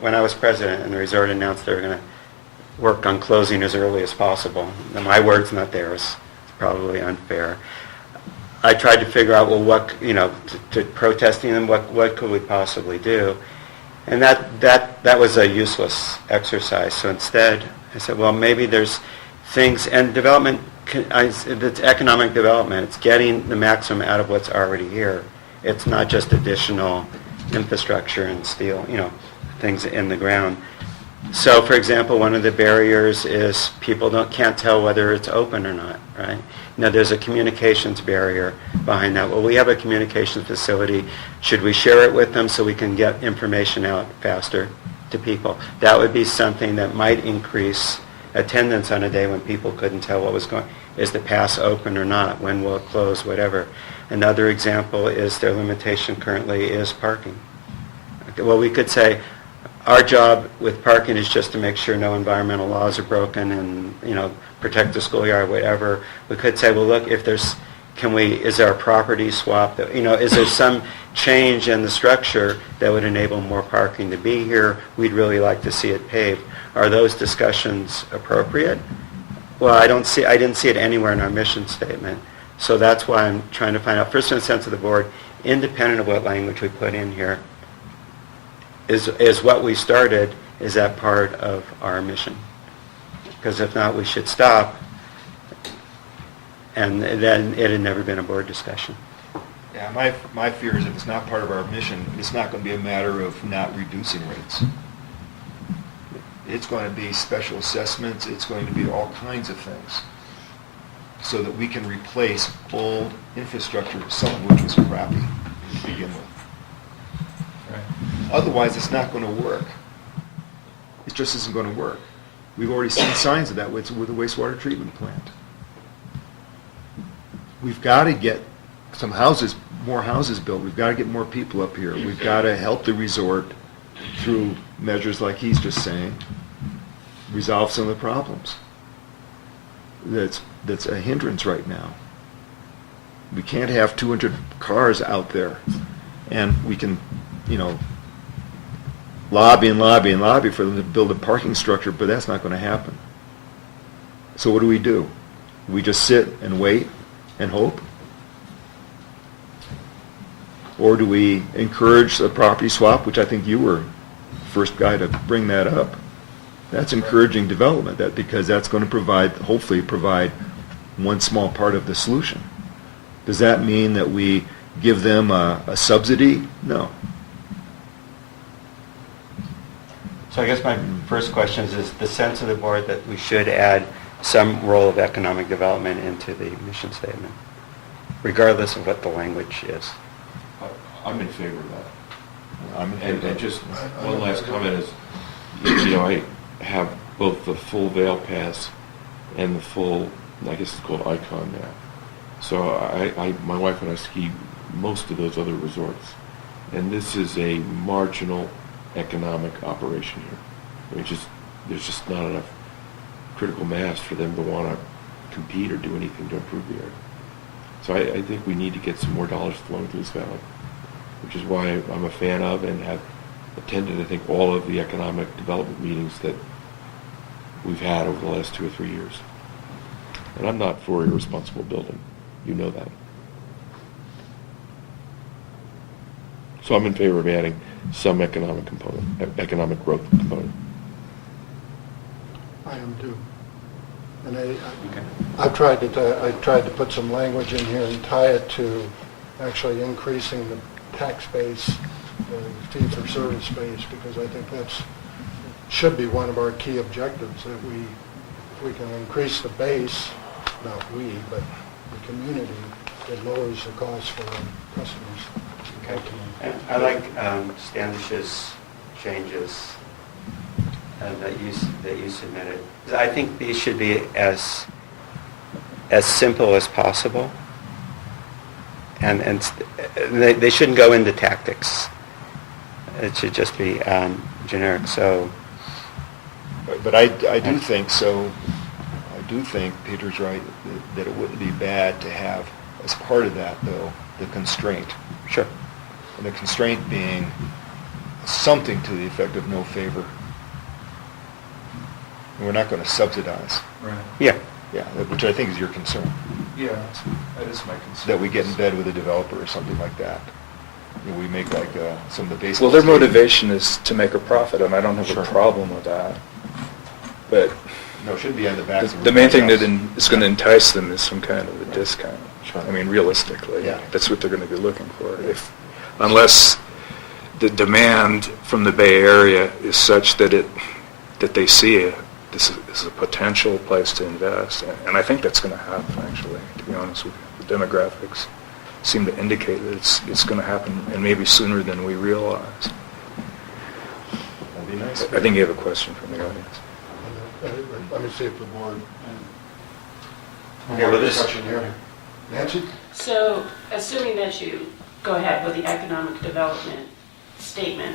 when I was president and the resort announced they were going to work on closing as early as possible, and my words, not theirs, it's probably unfair. I tried to figure out, well, what, to protesting them, what could we possibly do? And that was a useless exercise. So instead, I said, well, maybe there's things, and development, it's economic development. It's getting the maximum out of what's already here. It's not just additional infrastructure and steel, things in the ground. So, for example, one of the barriers is people can't tell whether it's open or not, right? Now, there's a communications barrier behind that. Well, we have a communications facility. Should we share it with them so we can get information out faster to people? That would be something that might increase attendance on a day when people couldn't tell what was going on. Is the pass open or not? When will it close? Whatever. Another example is their limitation currently is parking. Okay, well, we could say, our job with parking is just to make sure no environmental laws are broken and, protect the schoolyard, whatever. We could say, well, look, is there a property swap? Is there some change in the structure that would enable more parking to be here? We'd really like to see it paved. Are those discussions appropriate? Well, I didn't see it anywhere in our mission statement. So that's why I'm trying to find out, first in the sense of the board, independent of what language we put in here, is what we started, is that part of our mission? Because if not, we should stop, and then it had never been a board discussion. Yeah, my fear is if it's not part of our mission, it's not going to be a matter of not reducing rates. It's going to be special assessments, it's going to be all kinds of things, so that we can replace old infrastructure, some of which was crappy to begin with. Right. Otherwise, it's not going to work. It just isn't going to work. We've already seen signs of that with the wastewater treatment plant. We've got to get some houses, more houses built. We've got to get more people up here. We've got to help the resort through measures like he's just saying, resolve some of the problems. That's a hindrance right now. We can't have 200 cars out there, and we can, lobby and lobby and lobby for them to build a parking structure, but that's not going to happen. So what do? We just sit and wait and hope? Or do we encourage a property swap, which I think you were the first guy to bring that up? That's encouraging development, because that's going to hopefully provide one small part of the solution. Does that mean that we give them a subsidy? No. So I guess my first question is the sense of the board that we should add some role of economic development into the mission statement, regardless of what the language is? I'm in favor of that. I'm in favor of And that. just one last comment is, I have both the full Vail Pass and the full, I guess it's called Icon now. So my wife and I ski most of those other resorts. And this is a marginal economic operation here. There's just not enough critical mass for them to want to compete or do anything to improve the area. So I think we need to get some more dollars flowing through this valley, which is why I'm a fan of and have attended, I think, all of the economic development meetings that we've had over the last 2 or 3 years. And I'm not for irresponsible building. You know that. So I'm in favor of adding some economic component, economic growth component. I am too. And I've tried to put some language in here and tie it to actually increasing the tax base, the fee-for-service base, because I think should be one of our key objectives, that if we can increase the base, not we, but the community, it lowers the cost for our customers. Okay. And I like Standish's changes that you submitted. I think these should be as simple as possible, and they shouldn't go into tactics. It should just be generic. So, but I do think so. I do think Peter's right that it wouldn't be bad to have as part of that, though, the constraint. Sure. And the constraint being something to the effect of no favor. And we're not going to subsidize. Right. Yeah. Yeah, which I think is your concern. Yeah, that is my concern. That we get in bed with a developer or something like that. We make like some of the basic. Well, their motivation is to make a profit, and I don't have a problem with that. But no, it shouldn't be on the back. The main thing that is going to entice them is some kind of a discount. Sure. I mean, realistically, Yeah. that's what they're going to be looking for. Unless the demand from the Bay Area is such that they see this is a potential place to invest, and I think that's going to happen. Actually, to be honest with you, the demographics seem to indicate that it's going to happen, and maybe sooner than we realize. That'd be nice. I think you have a question from the audience. Let me see if the board. Okay, well, this. Discussion here. Nancy? So, assuming that you go ahead with the economic development statement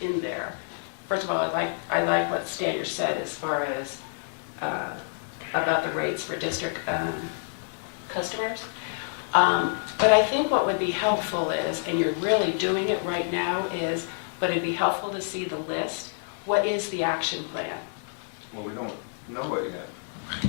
in there, first of all, I like what Stander said as far as about the rates for district customers. But I think what would be helpful is, and you're really doing it right now, but it'd be helpful to see the list. What is the action plan? Well, we don't know it yet.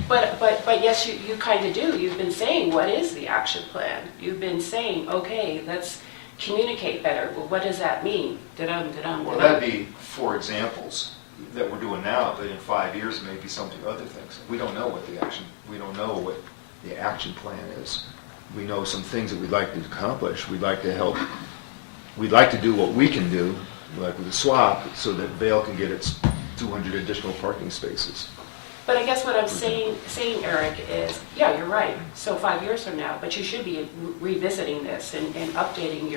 But yes, you kind of do. You've been saying, what is the action plan? You've been saying, okay, let's communicate better. Well, what does that mean? Well, that'd be 4 examples that we're doing now, but in 5 years, maybe something, other things. We don't know what we don't know what the action plan is. We know some things that we'd like to accomplish. We'd like to help. We'd like to do what we can do, like with the swap, so that Vail can get its 200 additional parking spaces. But I guess what I'm saying, Eric, is, yeah, you're right. So 5 years from now, but you should be revisiting this and updating,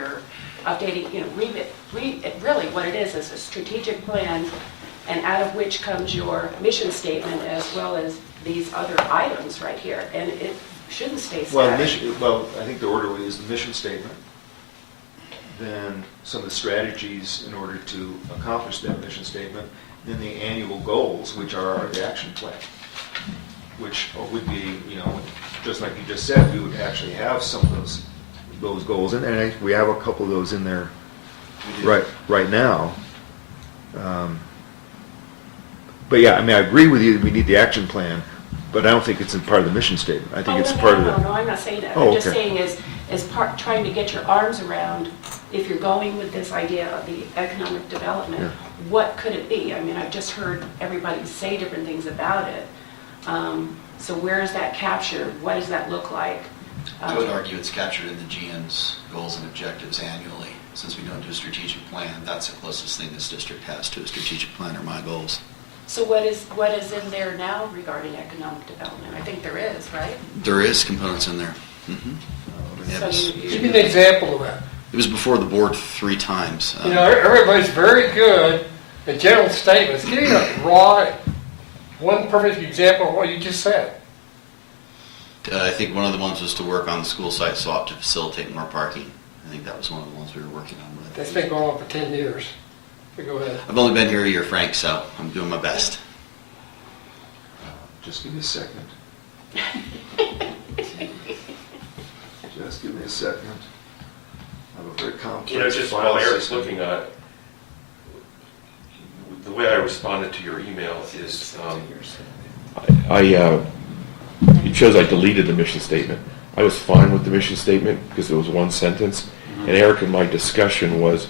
really what it is a strategic plan, and out of which comes your mission statement as well as these other items right here. And it shouldn't stay static. Well, I think the order is the mission statement, then some of the strategies in order to accomplish that mission statement, then the annual goals, which are the action plan, which would be, just like you just said, we would actually have some of those goals, and we have a couple of those in there right now. But yeah, I mean, I agree with you, we need the action plan, but I don't think it's in part of the mission statement. I think it's part of the... No, I'm not saying that. Oh, I'm just okay. saying is trying to get your arms around, if you're going with this idea of the economic development, Yeah. what could it be? I mean, I've just heard everybody say different things about it. So where is that captured? What does that look like? I would argue it's captured in the GM's goals and objectives annually. Since we don't do a strategic plan, that's the closest thing this district has to a strategic plan, are my goals. So what is in there now regarding economic development? I think there is, right? There is components in there. Mm-hmm. So Give me an example of that. It was before the board 3 times. Everybody's very good at general statements. Give me a raw, one perfect example of what you just said. I think one of the ones was to work on the school site swap to facilitate more parking. I think that was one of the ones we were working on with. That's been going on for 10 years. So go ahead. I've only been here a year, Frank, so I'm doing my best. Just give me a second. Just give me a second. I have a very complex Just file while Eric's system. looking at it, the way I responded to your email is, it shows I deleted the mission statement. I was fine with the mission statement because it was one sentence, and Eric and my discussion was,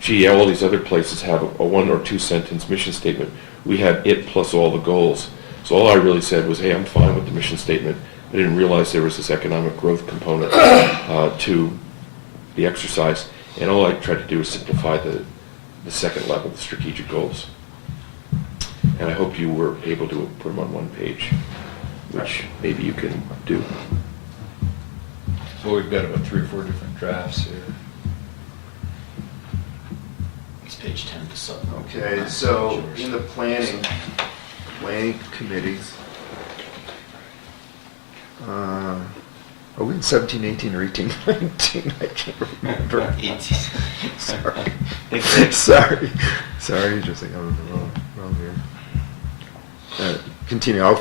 gee, all these other places have a 1 or 2 sentence mission statement. We have it plus all the goals. So all I really said was, hey, I'm fine with the mission statement. I didn't realize there was this economic growth component to the exercise, and all I tried to do was simplify the second level, the strategic goals. And I hope you were able to put them on one page, which maybe you can do. So we've got about 3 or 4 different drafts here. It's page 10 of the sub. Okay, so in the planning committee, are we in 17, 18, or 18, 19? I can't remember. 18. Sorry, just think I was wrong here. Continue. I'll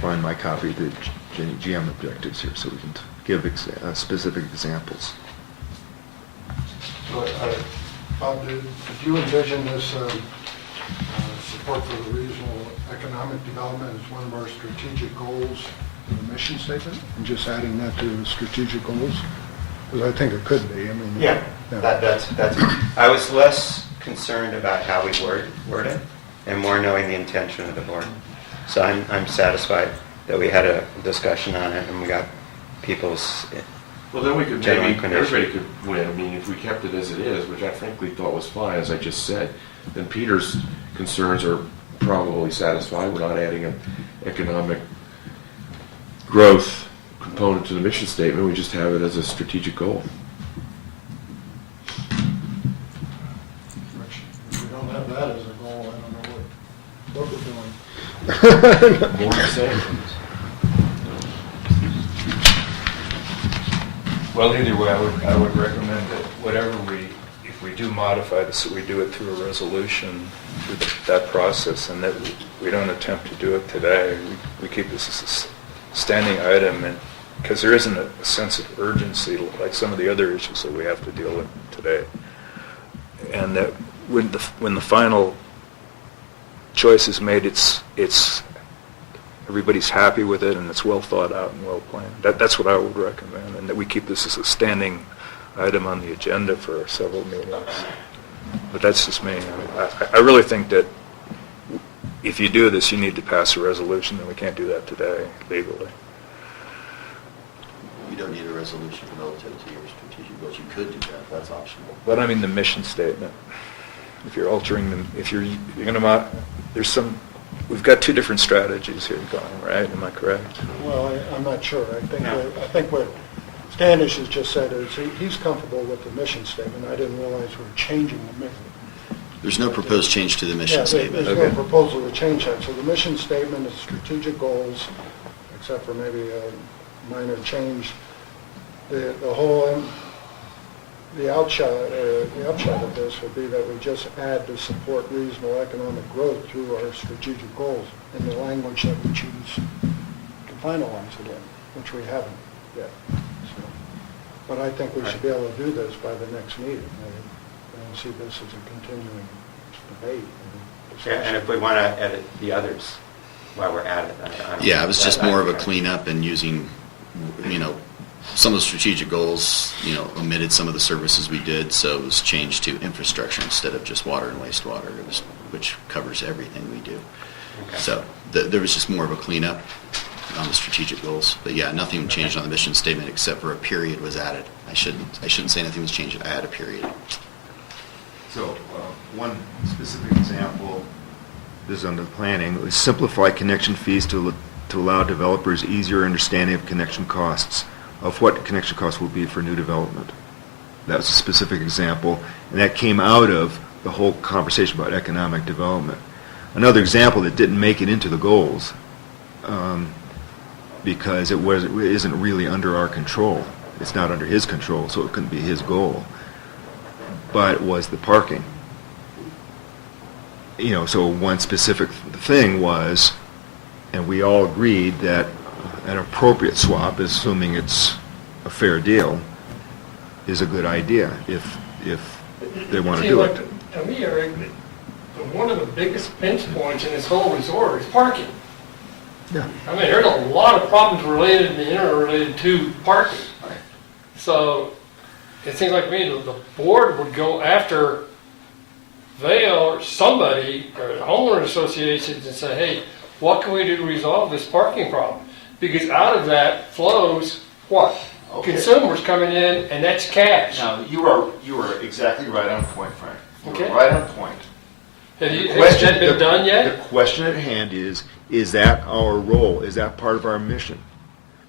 find my copy of the GM objectives here, so we can give specific examples. So, Bob, did you envision this support for the regional economic development as one of our strategic goals in the mission statement, and just adding that to the strategic goals? Because I think it could be. I mean, Yeah. That's. I was less concerned about how we word it, and more knowing the intention of the board. So I'm satisfied that we had a discussion on it and we got people's Well, then we could, general maybe inclination. everybody could win. I mean, if we kept it as it is, which I frankly thought was fine, as I just said, then Peter's concerns are probably satisfied. We're not adding an economic growth component to the mission statement. We just have it as a strategic goal. If we don't have that as a goal, I don't know what we're doing. More to say. Well, either way, I would recommend that if we do modify this, that we do it through a resolution through that process, and that we don't attempt to do it today. We keep this as a standing item, and because there isn't a sense of urgency like some of the other issues that we have to deal with today. And that when the final choice is made, it's everybody's happy with it and it's well thought out and well planned. That's what I would recommend, and that we keep this as a standing item on the agenda for several meetings. But that's just me. I really think that if you do this, you need to pass a resolution, and we can't do that today legally. You don't need a resolution relative to your strategic goals. You could do that. That's optional. But I mean the mission statement. If you're altering them, if you're going to, there's some we've got two different strategies here going, right? Am I correct? Well, I'm not sure. I think what Standish has just said is he's comfortable with the mission statement. I didn't realize we were changing the mission. There's no proposed change to the mission Yeah, statement. there's no proposal to change that. So the mission statement is strategic goals, except for maybe a minor change. The upshot of this would be that we just add to support reasonable economic growth through our strategic goals in the language that we choose to finalize it in, which we haven't yet. So, but I think we should be able to do this by the next meeting. I don't see this as a continuing debate. And if we want to edit the others while we're at it. Yeah, it was just more of a cleanup and using, some of the strategic goals, omitted some of the services we did, so it was changed to infrastructure instead of just water and wastewater, which covers everything we do. Okay. So there was just more of a cleanup on the strategic goals. But yeah, nothing changed on the mission statement except for a period was added. I shouldn't say nothing was changed. I add a period. So, one specific example, this is under planning, is simplify connection fees to allow developers easier understanding of connection costs, of what connection costs will be for new development. That was a specific example, and that came out of the whole conversation about economic development. Another example that didn't make it into the goals, because it isn't really under our control. It's not under his control, so it couldn't be his goal. But was the parking. So one specific thing was, and we all agreed that an appropriate swap, assuming it's a fair deal, is a good idea if they want to do it. To me, Eric, one of the biggest pinch points in this whole resort is parking. Yeah. I mean, there's a lot of problems related and interrelated to parking. So it seems like to me the board would go after Vail or somebody, or the homeowner associations, and say, hey, what can we do to resolve this parking problem? Because out of that flows what? Okay. Consumers coming in, and that's cash. Now, you are exactly right on point, Frank. Okay. You're right on point. Has that been done yet? The question at hand is that our role? Is that part of our mission?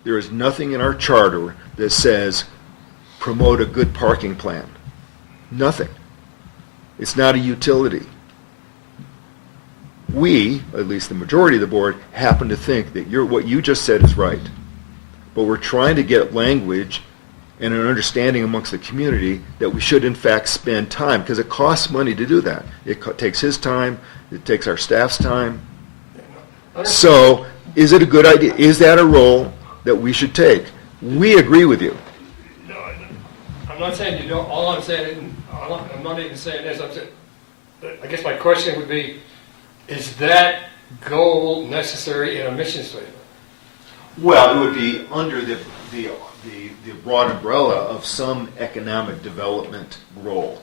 There is nothing in our charter that says promote a good parking plan. Nothing. It's not a utility. We, at least the majority of the board, happen to think that what you just said is right. But we're trying to get language and an understanding amongst the community that we should in fact spend time, because it costs money to do that. It takes his time, it takes our staff's time. So, is it a good idea? Is that a role that we should take? We agree with you. No, I'm not saying you don't. All I'm saying, I'm not even saying this. I guess my question would be, is that goal necessary in a mission statement? Well, it would be under the broad umbrella of some economic development role.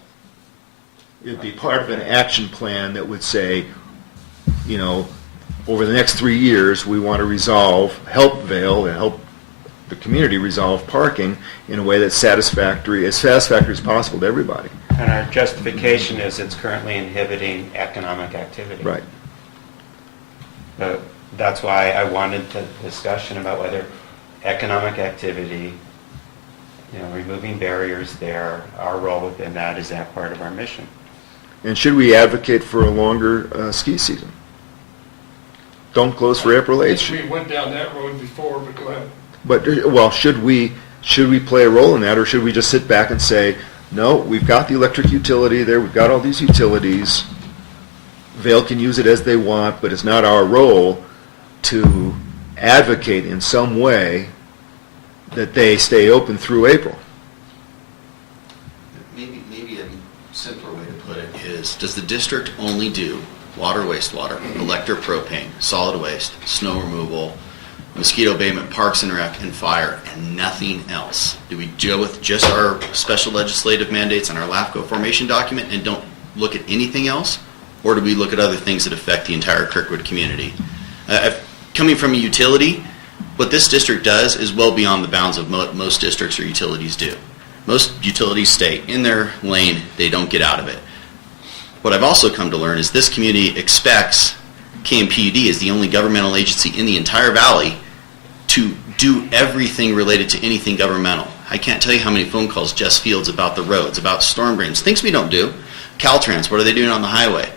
It would be part of an action plan that would say, over the next 3 years, we want to help Vail and help the community resolve parking in a way that's satisfactory as possible to everybody. And our justification is it's currently inhibiting economic activity. Right. That's why I wanted the discussion about whether economic activity, removing barriers there, our role within that, is that part of our mission? And should we advocate for a longer ski season? Don't close for April 8th. We went down that road before, but go ahead. But, should we play a role in that, or should we just sit back and say, no, we've got the electric utility there, we've got all these utilities, Vail can use it as they want, but it's not our role to advocate in some way that they stay open through April. Maybe a simpler way to put it is, does the district only do water, wastewater, electric, propane, solid waste, snow removal, mosquito abatement, parks and rec, and fire, and nothing else? Do we deal with just our special legislative mandates and our LAFCO formation document and don't look at anything else? Or do we look at other things that affect the entire Kirkwood community? Coming from a utility, what this district does is well beyond the bounds of most districts or utilities do. Most utilities stay in their lane, they don't get out of it. What I've also come to learn is this community expects KMPUD is the only governmental agency in the entire valley to do everything related to anything governmental. I can't tell you how many phone calls Jess fields about the roads, about storm drains, things we don't do. Caltrans, what are they doing on the highway?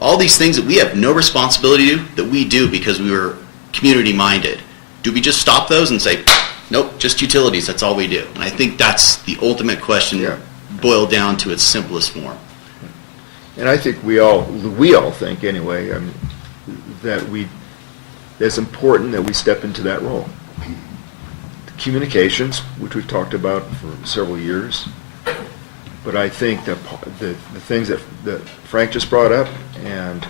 All these things that we have no responsibility to, that we do because we were community-minded. Do we just stop those and say, nope, just utilities, that's all we do? And I think that's the ultimate question boiled down to its simplest form. And I think we all think anyway, that it's important that we step into that role. Communications, which we've talked about for several years, but I think that the things that Frank just brought up and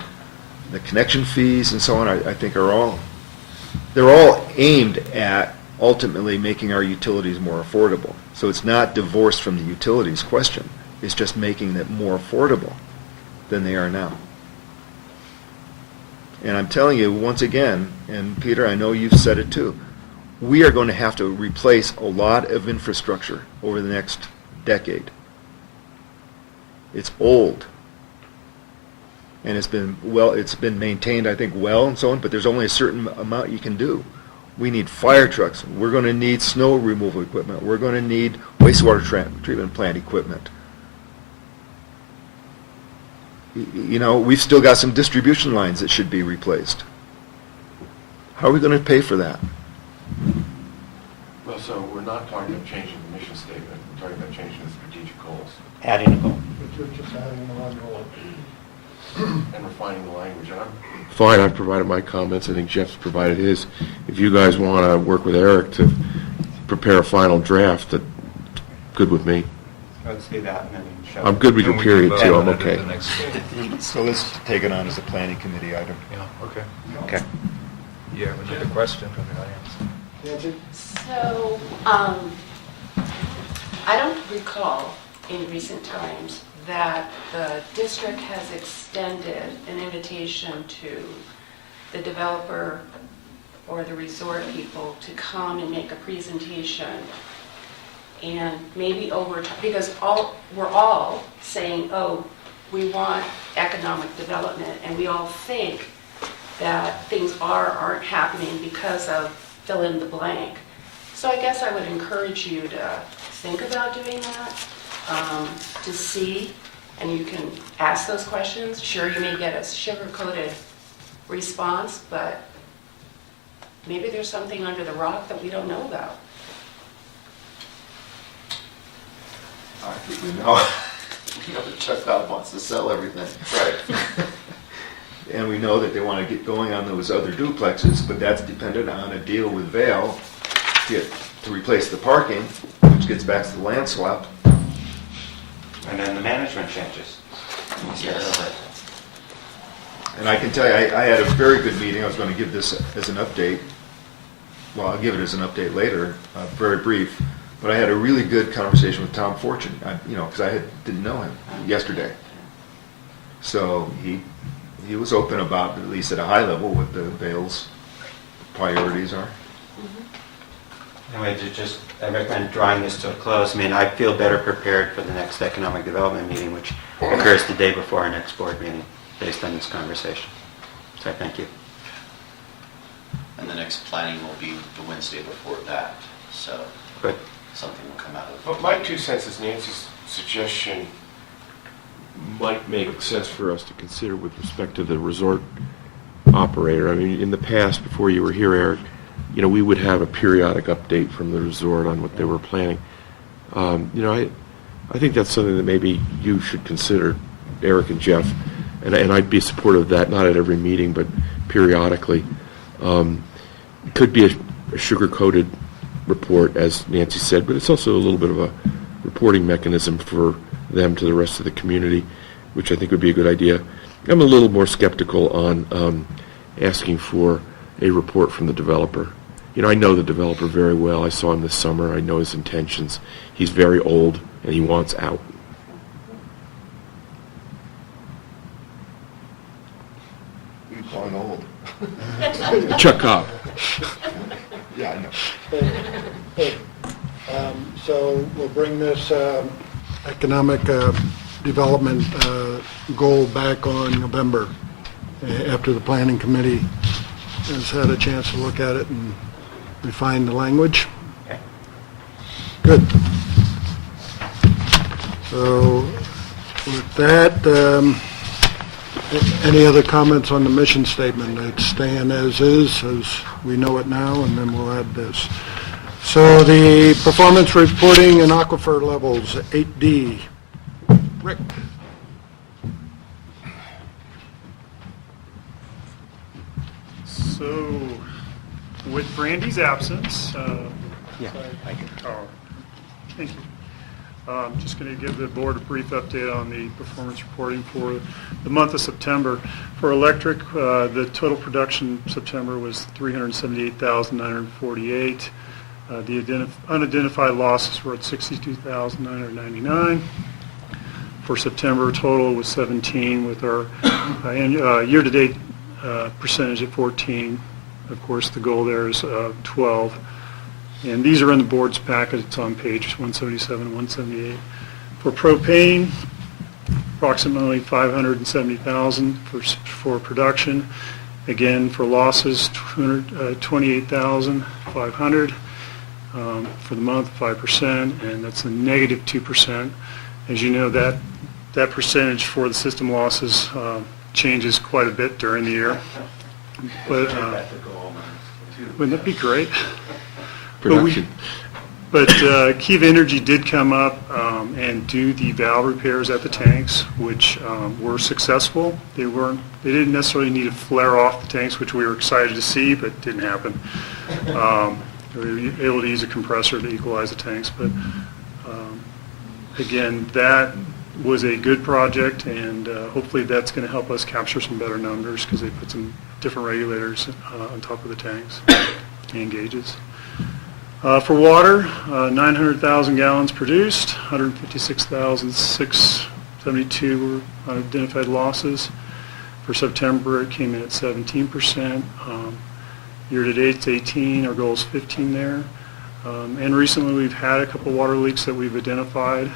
the connection fees and so on, I think they're all aimed at ultimately making our utilities more affordable. So it's not divorced from the utilities question. It's just making them more affordable than they are now. And I'm telling you once again, and Peter, I know you've said it too, we are going to have to replace a lot of infrastructure over the next decade. It's old. And it's been maintained, I think, well and so on, but there's only a certain amount you can do. We need fire trucks. We're going to need snow removal equipment. We're going to need wastewater treatment plant equipment. You know, we've still got some distribution lines that should be replaced. How are we going to pay for that? Well, so we're not talking about changing the mission statement, we're talking about changing the strategic goals. Adding a goal. Just adding the one goal. And refining the language. And I'm fine, I've provided my comments, I think Jeff's provided his. If you guys want to work with Eric to prepare a final draft, that's good with me. I'd say that, and then we can show. I'm good with your period too, I'm okay. So let's take it on as a planning committee item. Yeah, okay. Okay. Yeah, we get a question from the audience. So, I don't recall in recent times that the district has extended an invitation to the developer or the resort people to come and make a presentation. And maybe over time, because we're all saying, oh, we want economic development, and we all think that things aren't happening because of fill in the blank. So I guess I would encourage you to think about doing that, to see, and you can ask those questions. Sure, you may get a sugar-coated response, but maybe there's something under the rock that we don't know about. I think we know. We know that Chuck Dodd wants to sell everything. Right. And we know that they want to get going on those other duplexes, but that's dependent on a deal with Vail to replace the parking, which gets back to the land swap. And then the management changes. Yes. And I can tell you, I had a very good meeting. I was going to give this as an update. Well, I'll give it as an update later, very brief. But I had a really good conversation with Tom Fortune, because I didn't know him yesterday. So he was open about, at least at a high level, what the Vail's priorities are. Anyway, I recommend drawing this to a close. I mean, I feel better prepared for the next economic development meeting, which occurs the day before our next board meeting, based on this conversation. So thank you. And the next planning will be the Wednesday before that, so Good. something will come out of it. But my 2 cents is Nancy's suggestion might make sense for us to consider with respect to the resort operator. I mean, in the past, before you were here, Eric, we would have a periodic update from the resort on what they were planning. I think that's something that maybe you should consider, Eric and Jeff, and I'd be supportive of that, not at every meeting, but periodically. It could be a sugar-coated report, as Nancy said, but it's also a little bit of a reporting mechanism for them to the rest of the community, which I think would be a good idea. I'm a little more skeptical on asking for a report from the developer. I know the developer very well. I saw him this summer. I know his intentions. He's very old, and he wants out. You're calling old. Chuck Cobb. Yeah, I know. So we'll bring this economic development goal back on November after the planning committee has had a chance to look at it and refine the language. Okay. Good. So with that, any other comments on the mission statement? It's staying as is, as we know it now, and then we'll add this. So the performance reporting and aquifer levels, 8D. Rick? So, with Brandy's absence, Yeah, I can. oh, thank you. I'm just going to give the board a brief update on the performance reporting for the month of September. For electric, the total production in September was 378,948. The unidentified losses were at 62,999. For September, total was 17, with our year-to-date percentage at 14. Of course, the goal there is 12. And these are in the board's packet. It's on page 177 and 178. For propane, approximately 570,000 for production. Again, for losses, 28,500 for the month, 5%, and that's a negative 2%. As you know, that percentage for the system losses changes quite a bit during the year. But wouldn't that be great? Production. But Kiva Energy did come up and do the valve repairs at the tanks, which were successful. They didn't necessarily need to flare off the tanks, which we were excited to see, but didn't happen. They were able to use a compressor to equalize the tanks, but again, that was a good project, and hopefully that's going to help us capture some better numbers because they put some different regulators on top of the tanks and gauges. For water, 900,000 gallons produced, 156,672 were unidentified losses. For September, it came in at 17%. Year-to-date, it's 18. Our goal is 15 there. And recently, we've had a couple water leaks that we've identified.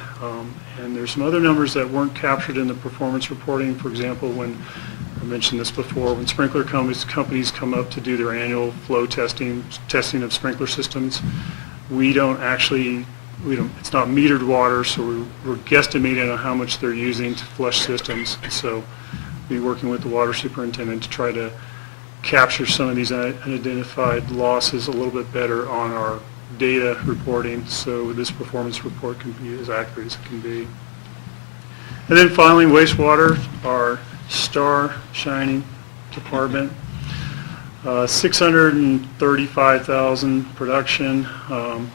And there's some other numbers that weren't captured in the performance reporting. For example, when I mentioned this before, when sprinkler companies come up to do their annual flow testing of sprinkler systems, it's not metered water, so we're guesstimating on how much they're using to flush systems. So we'll be working with the water superintendent to try to capture some of these unidentified losses a little bit better on our data reporting, so this performance report can be as accurate as it can be. And then finally, wastewater, our star shining department, 635,000 production, and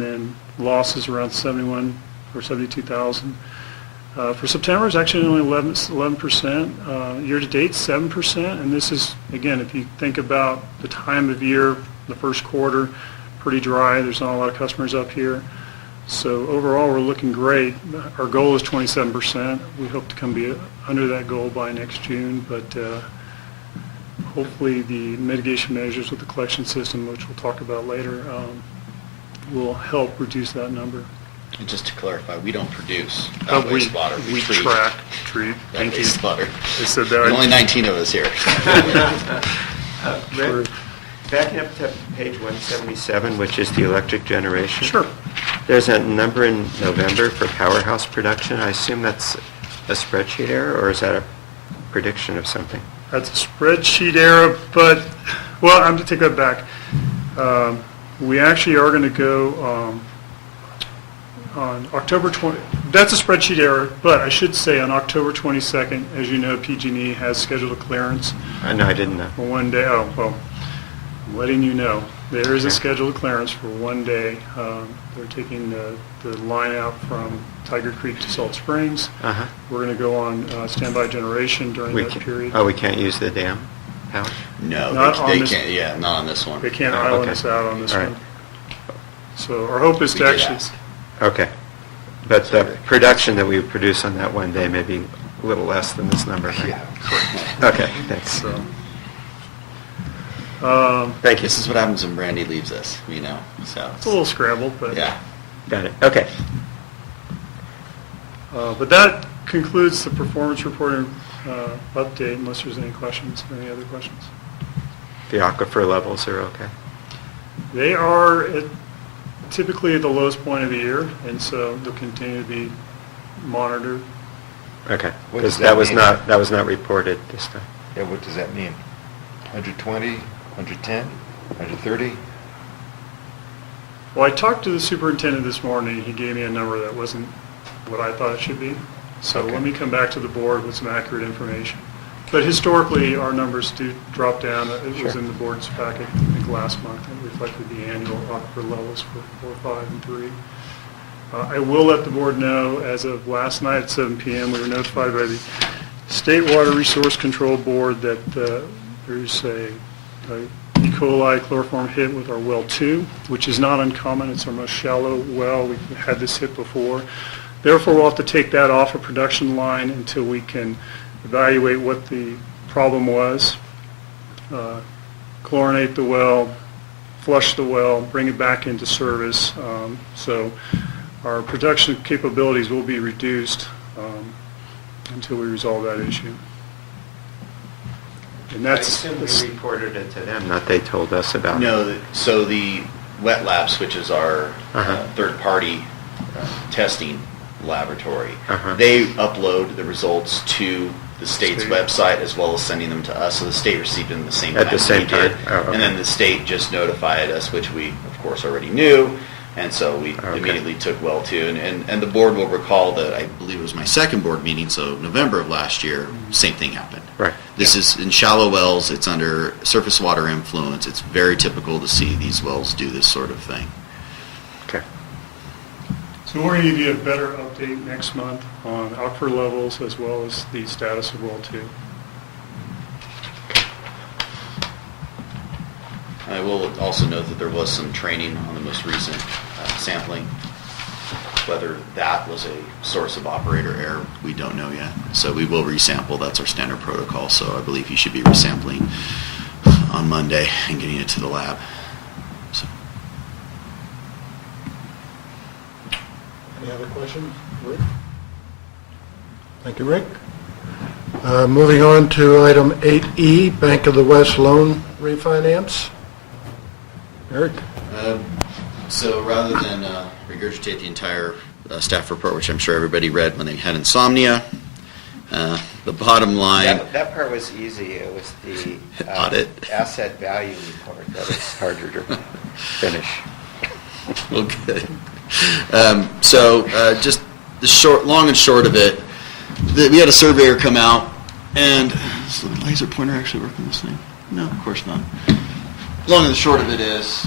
then losses around 71 or 72,000. For September, it's actually only 11%. Year-to-date, 7%. And this is, again, if you think about the time of year, the first quarter, pretty dry. There's not a lot of customers up here. So overall, we're looking great. Our goal is 27%. We hope to come under that goal by next June, but hopefully the mitigation measures with the collection system, which we'll talk about later, will help reduce that number. And just to clarify, we don't produce We wastewater. We treat treat. that Thank you. wastewater. I said There's that. only 19 of us here. Rick, backing up to page 177, which is the electric generation. Sure. There's a number in November for powerhouse production. I assume that's a spreadsheet error, or is that a prediction of something? That's a spreadsheet error, but, well, I'm going to take that back. We actually are going to go on October 20, that's a spreadsheet error, but I should say on October 22nd, as you know, PG&E has scheduled a clearance. No, I didn't know. For one day. Oh, well, I'm letting you know. There is a scheduled clearance for one day. They're taking the line out from Tiger Creek to Salt Springs. Uh-huh. We're going to go on standby generation during that period. Oh, we can't use the dam power? No, Not on they this- can't. Yeah, not on this one. They can't Oh, island okay. us out on this All right. one. So our hope is We to did actually, ask. Okay. But the production that we would produce on that one day may be a little less than this number. Right? Yeah. Okay, thanks. so. Thank you. This is what happens when Brandy leaves us, you know. So It's a little scrambled, but. yeah. Got it. Okay. But that concludes the performance reporting update unless there's any questions, any other questions. The aquifer levels are okay. They are typically at the lowest point of the year, and so they'll continue to be monitored. Okay, What because does that that was mean? not reported this time. Yeah, what does that mean? 120, 110, 130? Well, I talked to the superintendent this morning. He gave me a number that wasn't what I thought it should be. So Okay. let me come back to the board with some accurate information. But historically, our numbers do drop down. It was Sure. in the board's packet, I think, last month. It reflected the annual aquifer levels for 4, 5, and 3. I will let the board know, as of last night at 7 p.m., we were notified by the State Water Resource Control Board that there's a E. coli chloroform hit with our well 2, which is not uncommon. It's our most shallow well. We've had this hit before. Therefore, we'll have to take that off a production line until we can evaluate what the problem was, chlorinate the well, flush the well, bring it back into service. So our production capabilities will be reduced until we resolve that issue. And I that's assume we reported it to them, not they told us about it. No, so the Wet Labs, which is our third-party testing laboratory, they upload the results to the state's website as well as sending them to us. So the state received them the same At time the same we did. time? Oh, okay. And then the state just notified us, which we, of course, already knew. And so we immediately took well to. And the board will recall that I believe it was my second board meeting, so November of last year, same thing happened. Right. This is in shallow wells. It's under surface water influence. It's very typical to see these wells do this sort of thing. Okay. So we're going to give you a better update next month on aquifer levels as well as the status of well 2. I will also note that there was some training on the most recent sampling. Whether that was a source of operator error, we don't know yet. So we will resample. That's our standard protocol. So I believe he should be resampling on Monday and getting it to the lab. So. Any other questions? Rick? Thank you, Rick. Moving on to item 8E, Bank of the West loan refinance. Eric? So rather than regurgitate the entire staff report, which I'm sure everybody read when they had insomnia, the bottom line... That part was easy. It was the audit asset value report that was harder to finish. Well, good. So just the long and short of it, we had a surveyor come out, and is the laser pointer actually working this thing? No, of course not. Long and the short of it is,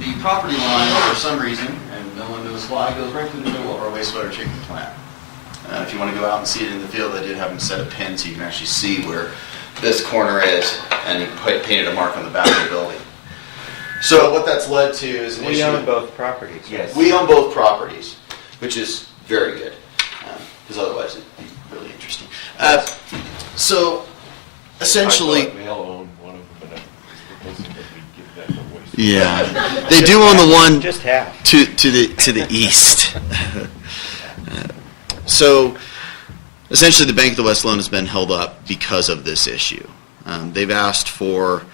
the property line, for some reason, and no one knows why, goes right through the middle of our wastewater treatment plant. If you want to go out and see it in the field, I did have them set a pin so you can actually see where this corner is, and he painted a mark on the back of the building. So what that's led to is an issue. We own both properties. Yes. We own both properties, which is very good, because otherwise it'd be really interesting. So essentially... I thought Vail owned one of them, but I was proposing that we give that to waste. Yeah, they do own the one Just half. to the east. So essentially, the Bank of the West loan has been held up because of this issue. They've asked for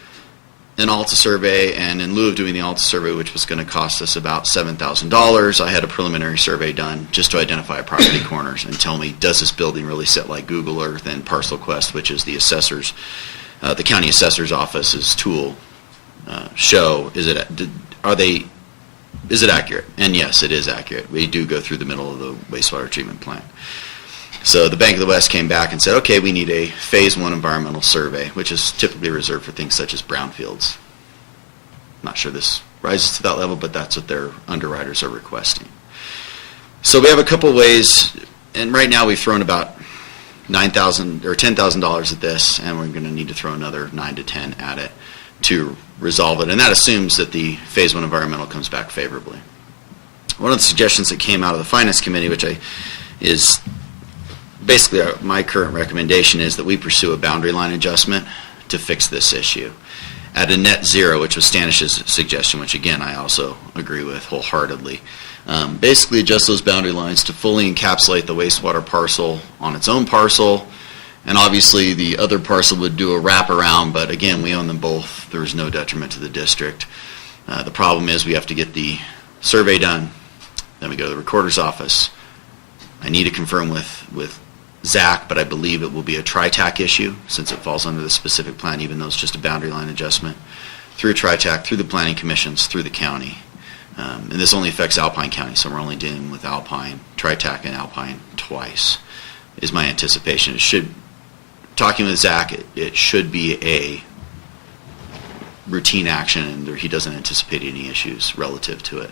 an ALTA survey, and in lieu of doing the ALTA survey, which was going to cost us about $7,000, I had a preliminary survey done just to identify property corners and tell me, does this building really sit like Google Earth and Parcel Quest, which is the assessor's, the county assessor's office's tool, show? Is it accurate? And yes, it is accurate. We do go through the middle of the wastewater treatment plant. So the Bank of the West came back and said, okay, we need a Phase 1 environmental survey, which is typically reserved for things such as brownfields. Not sure this rises to that level, but that's what their underwriters are requesting. So we have a couple ways, and right now we've thrown about $9,000 or $10,000 at this, and we're going to need to throw another 9 to 10 at it to resolve it, and that assumes that the Phase 1 environmental comes back favorably. One of the suggestions that came out of the Finance Committee, which is basically my current recommendation, is that we pursue a boundary line adjustment to fix this issue at a net zero, which was Standish's suggestion, which again I also agree with wholeheartedly. Basically adjust those boundary lines to fully encapsulate the wastewater parcel on its own parcel, And obviously, the other parcel would do a wraparound, but again, we own them both. There's no detriment to the district. The problem is we have to get the survey done, then we go to the recorder's office. I need to confirm with Zach, but I believe it will be a TriTac issue since it falls under the specific plan, even though it's just a boundary line adjustment. Through TriTac, through the planning commissions, through the county. And this only affects Alpine County, so we're only dealing with Alpine, TriTac, and Alpine twice, is my anticipation. Talking with Zach, it should be a routine action, and he doesn't anticipate any issues relative to it.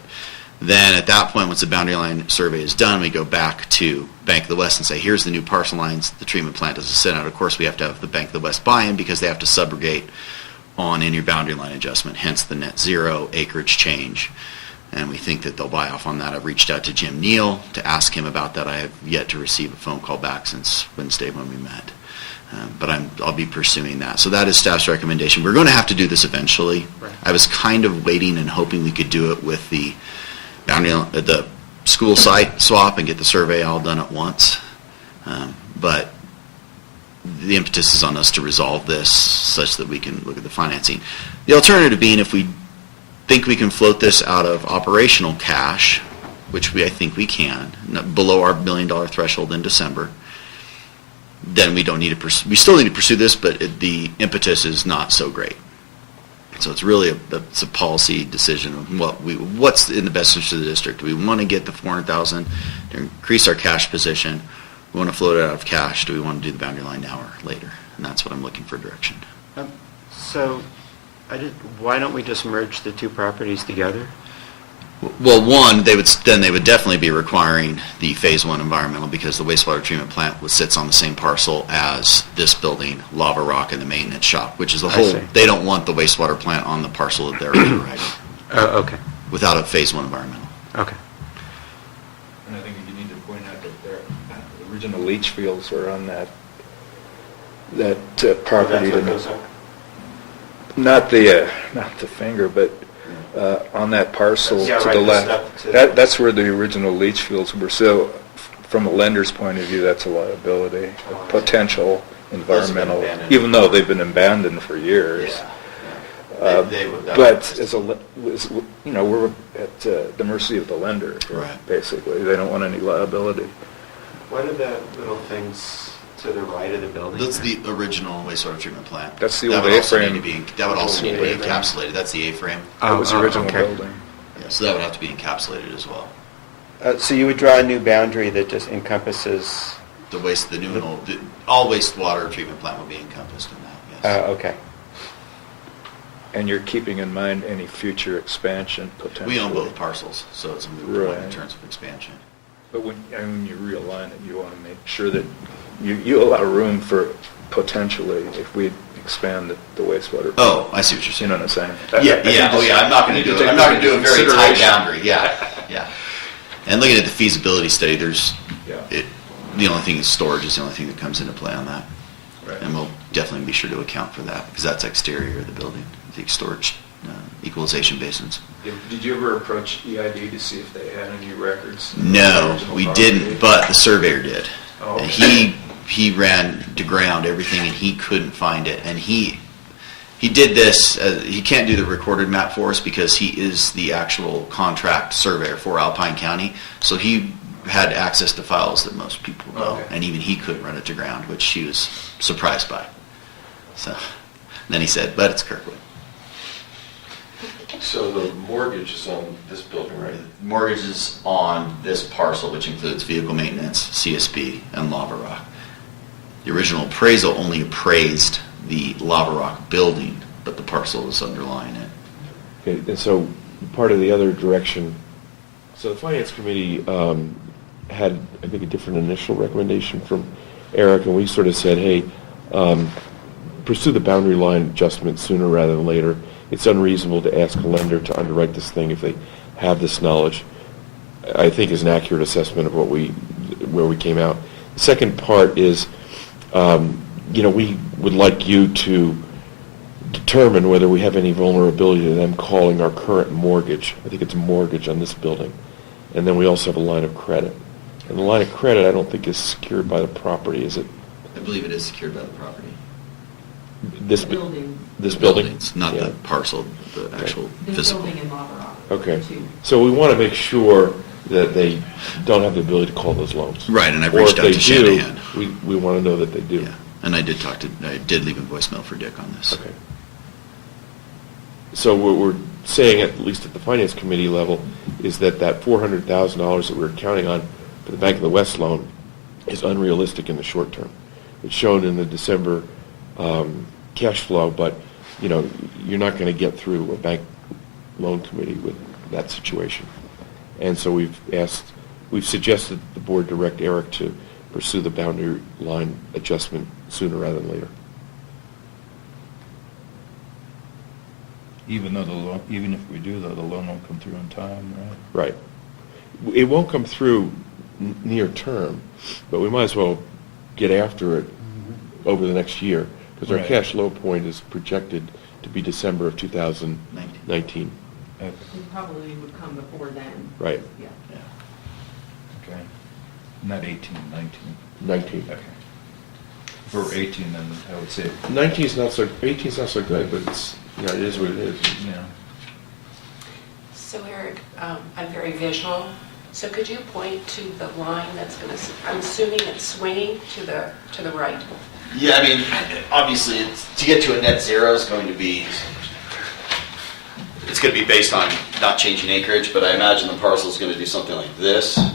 Then at that point, once the boundary line survey is done, we go back to Bank of the West and say, here's the new parcel lines the treatment plant doesn't sit out. Of course, we have to have the Bank of the West buy-in because they have to subrogate on any boundary line adjustment, hence the net zero acreage change. And we think that they'll buy off on that. I've reached out to Jim Neal to ask him about that. I have yet to receive a phone call back since Wednesday when we met. But I'll be pursuing that. So that is staff's recommendation. We're going to have to do this eventually. Right. I was kind of waiting and hoping we could do it with the the school site swap and get the survey all done at once. But the impetus is on us to resolve this such that we can look at the financing. The alternative being if we think we can float this out of operational cash, which I think we can, below our $1 million threshold in December, then we don't need to pursue. We still need to pursue this, but the impetus is not so great. So it's really it's a policy decision of what's in the best interest of the district. Do we want to get the $400,000 to increase our cash position? We want to float it out of cash. Do we want to do the boundary line now or later? And that's what I'm looking for direction. So, why don't we just merge the two properties together? Well, one, they would definitely be requiring the Phase 1 environmental because the wastewater treatment plant sits on the same parcel as this building, Lava Rock, and the maintenance shop, which is the whole. They don't want the wastewater plant on the parcel that they're overriding. Okay. Without a Phase 1 environmental. Okay. And I think you need to point out that their original leach fields were on that property. Not the finger, but on that parcel to the left. That's where the original leach fields were. So from a lender's point of view, that's a liability, a potential environmental, even though they've been abandoned for years. But we're at the mercy of the lender, right. Basically. They don't want any liability. What are the little things to the right of the building? That's the original wastewater treatment plant. That's the old A-frame. That would also need to be encapsulated. That's the A-frame. That was the original building. Yeah, so that would have to be encapsulated as well. So you would draw a new boundary that just encompasses... All wastewater treatment plant would be encompassed in that, yes. Okay. And you're keeping in mind any future expansion potentially? We own both parcels, so it's a moot point in terms of expansion. But when you realign it, you want to make sure that you allow room for potentially, if we expand the wastewater. Oh, I see what you're saying. You know what I'm saying? I'm not going to do it. I'm not going to do a very tight boundary. Yeah. And looking at the feasibility study, the only thing is storage is the only thing that comes into play on that. Right. And we'll definitely be sure to account for that because that's exterior of the building, the storage equalization basins. Did you ever approach EID to see if they had any records? No, we didn't, but the surveyor did. Oh, and okay. he ran to ground everything and he couldn't find it. And he did this, he can't do the recorded map for us because he is the actual contract surveyor for Alpine County. So he had access to files that most people don't. Okay. And even he couldn't run it to ground, which he was surprised by. So then he said, but it's Kirkwood. So the mortgage is on this building, right? The mortgage is on this parcel, which includes vehicle maintenance, CSB, and Lava Rock. The original appraisal only appraised the Lava Rock building, but the parcel is underlying it. Okay, and so part of the other direction, so the Finance Committee had, I think, a different initial recommendation from Eric, and we sort of said, hey, pursue the boundary line adjustment sooner rather than later. It's unreasonable to ask a lender to underwrite this thing if they have this knowledge. I think is an accurate assessment of where we came out. The second part is, we would like you to determine whether we have any vulnerability to them calling our current mortgage. I think it's a mortgage on this building. And then we also have a line of credit. And the line of credit I don't think is secured by the property, is it? I believe it is secured by the property. This Building. This building? Buildings, not Yeah. the parcel, the actual This physical. building in Lavera. Okay. too. So we want to make sure that they don't have the ability to call those loans. Right, and I've Or reached if out they to do, Shanahan. we want to know that they do. Yeah, and I did leave a voicemail for Dick on this. Okay. So what we're saying, at least at the Finance Committee level, is that $400,000 that we're counting on for the Bank of the West loan is unrealistic in the short term. It's shown in the December cash flow, but, you're not going to get through a bank loan committee with that situation. And so we've suggested the board direct Eric to pursue the boundary line adjustment sooner rather than later. Even if we do, though, the loan won't come through in time, right? Right. It won't come through near term, but we might as well get after it over the next year, because our Right. cash low point is projected to be December of 2019. Okay. It probably would come before then. Right. Yeah. Okay. Not 18, 19. 19. Okay. For 18, then I would say, 18's not so good, but it's, it is what it is. yeah. So Eric, I'm very visual, so could you point to the line that's going to, I'm assuming it's swinging to the right? Yeah, I mean, obviously, to get to a net zero is going to be, it's going to be based on not changing acreage, but I imagine the parcel is going to do something like this. Okay.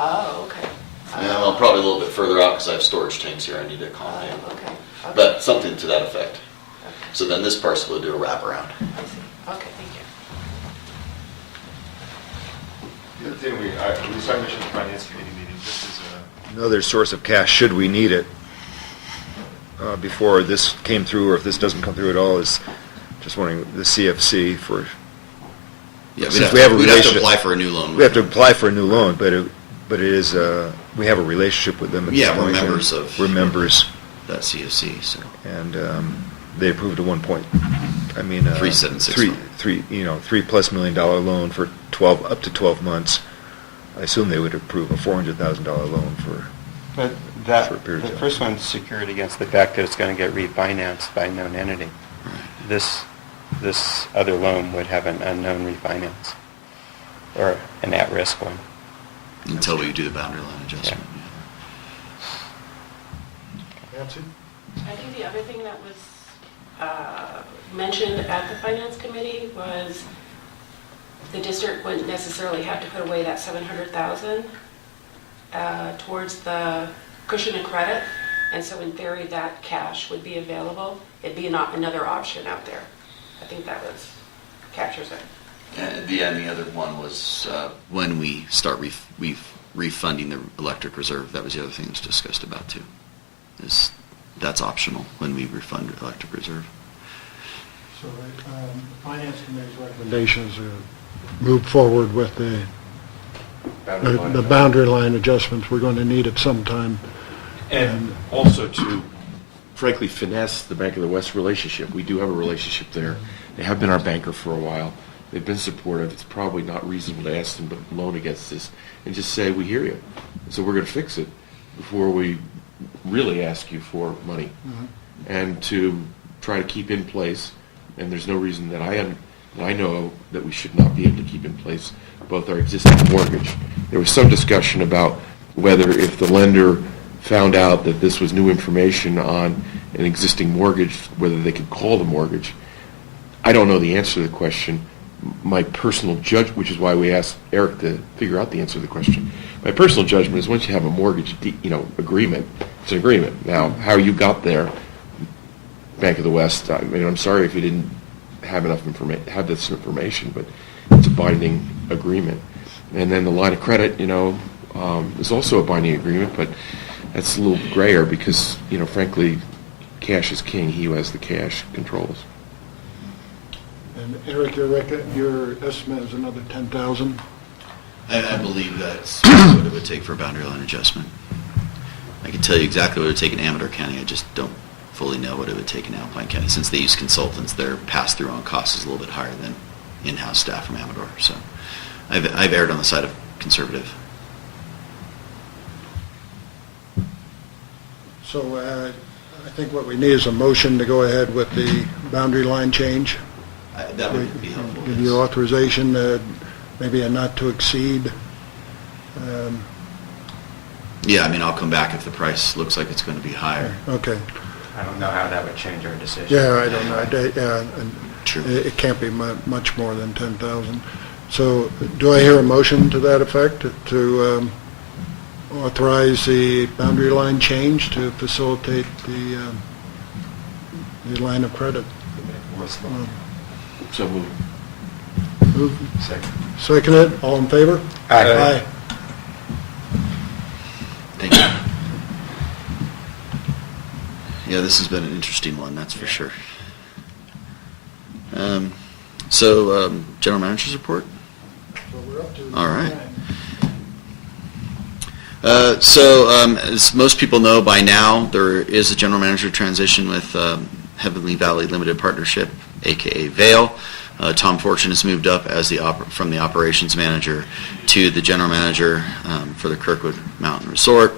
Oh, okay. And I'm probably a little bit further out because I have storage tanks here I need to accommodate. Okay. But something to that effect. Okay. So then this parcel will do a wraparound. I see. Okay, thank you. The other thing at least I mentioned at the Finance Committee meeting, this is another source of cash, should we need it, before this came through, or if this doesn't come through at all, is just wondering, the CFC for... Yeah, Since we have a we'd have to relationship- apply for a new loan. We have to apply for a new loan, but it is, we have a relationship with them at this Yeah, we're point, and members of- We're members, That CFC, so. and they approved a 3.761. $3+ million loan for up to 12 months. I assume they would approve a $400,000 loan for... But For a period of the time. first one's secured against the fact that it's going to get refinanced by a known entity. This other loan would have an unknown refinance, or an at-risk one. Until we do the boundary line adjustment. Nancy? I think the other thing that was mentioned at the Finance Committee was the district wouldn't necessarily have to put away that $700,000 towards the cushion of credit, and so in theory, that cash would be available. It'd be another option out there. I think that captures it. And the other one was when we start refunding the electric reserve. That was the other thing that was discussed about too. That's optional when we refund electric reserve. So the Finance Committee's recommendations are move forward with the boundary line adjustments we're going to need at some time. And also to, frankly, finesse the Bank of the West relationship. We do have a relationship there. They have been our banker for a while. They've been supportive. It's probably not reasonable to ask them to loan against this and just say, we hear you. So we're going to fix it before we really ask you for money. And to try to keep in place, and there's no reason that I know that we should not be able to keep in place both our existing mortgage. There was some discussion about whether if the lender found out that this was new information on an existing mortgage, whether they could call the mortgage. I don't know the answer to the question. My personal judgment, which is why we asked Eric to figure out the answer to the question. My personal judgment is once you have a mortgage, agreement, it's an agreement. Now, how you got there, Bank of the West, I mean, I'm sorry if you didn't have have this information, but it's a binding agreement. And then the line of credit, is also a binding agreement, but that's a little grayer because, frankly, cash is king. He who has the cash controls. And Eric, your estimate is another 10,000? I believe that's what it would take for a boundary line adjustment. I can tell you exactly what it would take in Amador County. I just don't fully know what it would take in Alpine County. Since they use consultants, their pass-through on costs is a little bit higher than in-house staff from Amador. So I've erred on the side of conservative. So I think what we need is a motion to go ahead with the boundary line change. That would be helpful. Give you authorization, maybe a not to exceed. Yeah, I mean, I'll come back if the price looks like it's going to be higher. Okay. I don't know how that would change our decision. Yeah, I don't know. True. It can't be much more than 10,000. So do I hear a motion to that effect, to authorize the boundary line change to facilitate the line of credit? So moved. Moved. Second. Seconded, all in favor? Aye. Thank you. Yeah, this has been an interesting one, that's for sure. General Manager's report? All right. As most people know by now, there is a General Manager transition with Heavenly Valley Limited Partnership, aka Vail. Tom Fortune has moved up as from the operations manager to the general manager for the Kirkwood Mountain Resort.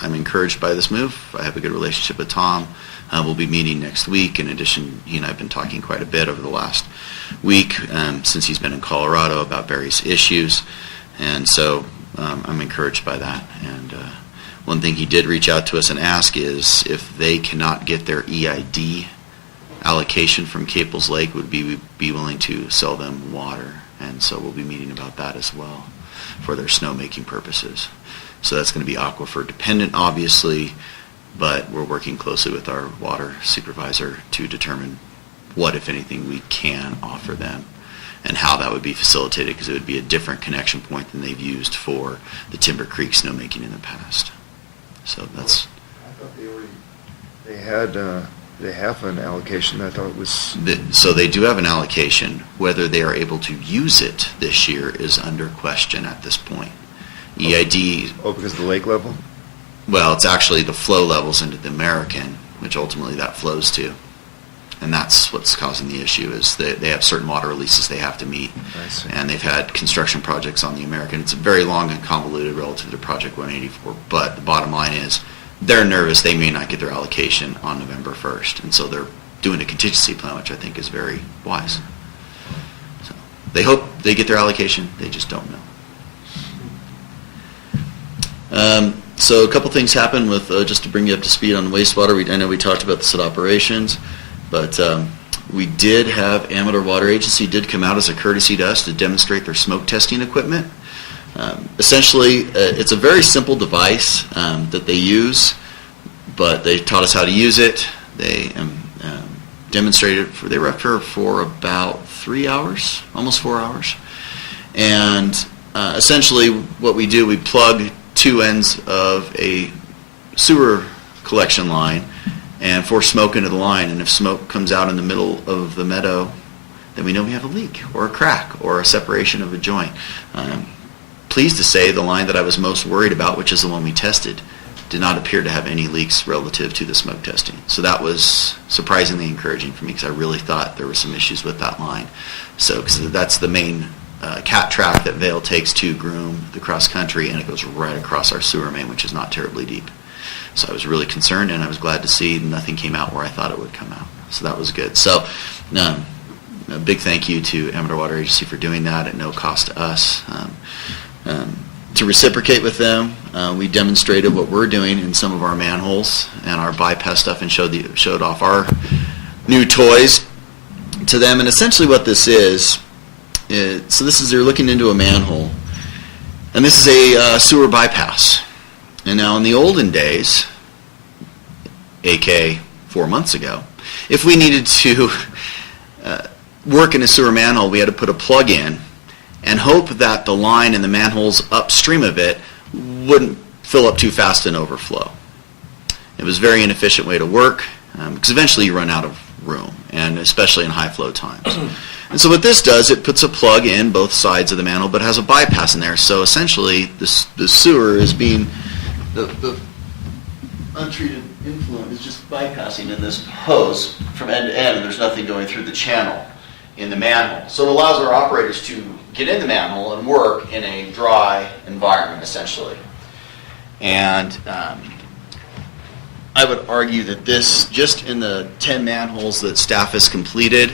I'm encouraged by this move. I have a good relationship with Tom. We'll be meeting next week. In addition, he and I have been talking quite a bit over the last week since he's been in Colorado about various issues. And so I'm encouraged by that. And one thing he did reach out to us and ask is if they cannot get their EID allocation from Caples Lake, would be willing to sell them water. And so we'll be meeting about that as well for their snowmaking purposes. So that's going to be aquifer dependent, obviously, but we're working closely with our water supervisor to determine what, if anything, we can offer them and how that would be facilitated, because it would be a different connection point than they've used for the Timber Creek snowmaking in the past. So that's... I thought they have an allocation. I thought it was... So they do have an allocation. Whether they are able to use it this year is under question at this point. EID... Oh, because of the lake level? Well, it's actually the flow levels into the American, which ultimately that flows to. And that's what's causing the issue, is they have certain water releases they have to meet. I see. And they've had construction projects on the American. It's very long and convoluted relative to Project 184. But the bottom line is, they're nervous they may not get their allocation on November 1st. And so they're doing a contingency plan, which I think is very wise. So they hope they get their allocation. They just don't know. So a couple things happened with, just to bring you up to speed on wastewater. I know we talked about this at operations, but we did have Amador Water Agency did come out as a courtesy to us to demonstrate their smoke testing equipment. Essentially, it's a very simple device that they use, but they taught us how to use it. They demonstrated, they were up for about 3 hours, almost 4 hours. And essentially what we do, we plug two ends of a sewer collection line and force smoke into the line, and if smoke comes out in the middle of the meadow, then we know we have a leak or a crack or a separation of a joint. Pleased to say the line that I was most worried about, which is the one we tested, did not appear to have any leaks relative to the smoke testing. So that was surprisingly encouraging for me, because I really thought there were some issues with that line. So, because that's the main cat track that Vail takes to Groom, the cross country, and it goes right across our sewer main, which is not terribly deep. So I was really concerned, and I was glad to see nothing came out where I thought it would come out. So that was good. So a big thank you to Amador Water Agency for doing that at no cost to us. To reciprocate with them, we demonstrated what we're doing in some of our manholes and our bypass stuff, and showed off our new toys to them. And essentially what this is, so this is, they're looking into a manhole, and this is a sewer bypass. And now in the olden days, AK 4 months ago, if we needed to work in a sewer manhole, we had to put a plug in and hope that the line in the manholes upstream of it wouldn't fill up too fast and overflow. It was a very inefficient way to work, because eventually you run out of room, and especially in high flow times. And so what this does, it puts a plug in both sides of the manhole, but has a bypass in there. So essentially, the sewer is being, the untreated influent is just bypassing in this hose from end to end, and there's nothing going through the channel in the manhole. So it allows our operators to get in the manhole and work in a dry environment, essentially. And I would argue that this, just in the 10 manholes that staff has completed,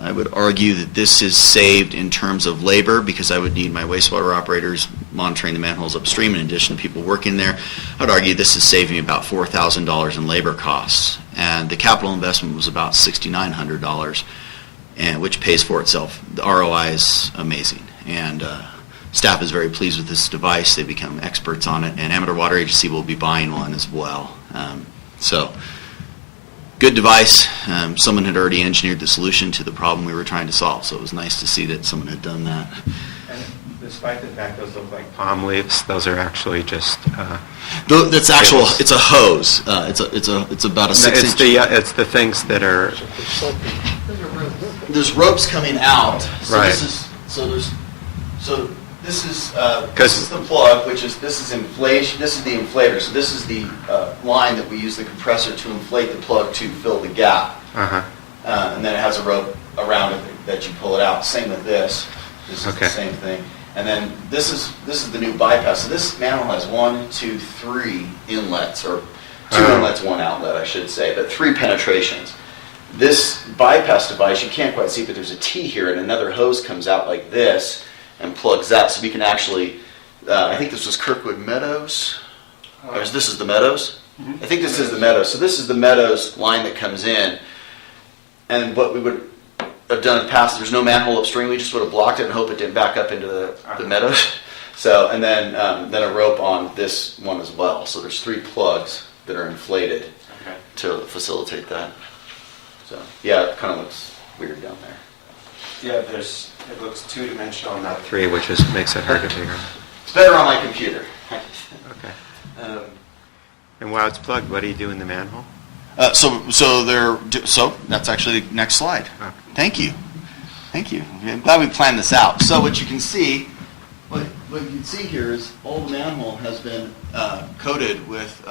I would argue that this is saved in terms of labor, because I would need my wastewater operators monitoring the manholes upstream in addition to people working there. I'd argue this is saving about $4,000 in labor costs. And the capital investment was about $6,900, and which pays for itself. The ROI is amazing. And staff is very pleased with this device. They've become experts on it, and Amateur Water Agency will be buying one as well. So, good device. Someone had already engineered the solution to the problem we were trying to solve, so it was nice to see that someone had done that. And despite the fact those look like palm leaves, those are actually just... That's actual. It's a hose. It's about a 6-inch. It's the things that are... There's ropes coming out. So Right. This is the plug, this is inflation. This is the inflator. So this is the line that we use the compressor to inflate the plug to fill the gap. Uh-huh. And then it has a rope around it that you pull it out. Same with this. This is the same thing. And then this is the new bypass. So this manhole has 1, 2, 3 inlets, or 2 inlets, 1 outlet, I should say, but 3 penetrations. This bypass device, you can't quite see, but there's a T here, and another hose comes out like this and plugs that, so we can actually, I think this was Kirkwood Meadows, or this is the Meadows? I think this is the Meadows. So this is the Meadows line that comes in, and what we would have done in the past, there's no manhole upstream, we just would have blocked it and hope it didn't back up into the Meadows. So, and then a rope on this one as well. So there's 3 plugs that are inflated to facilitate that. So, yeah, it kind of looks weird down there. Yeah, it looks 2-dimensional, not 3, which makes it hard to figure out. It's better on my computer. Okay. And while it's plugged, what do you do in the manhole? So that's actually the next slide. Thank you. I'm glad we planned this out. So what you can see here is all the manhole has been coated with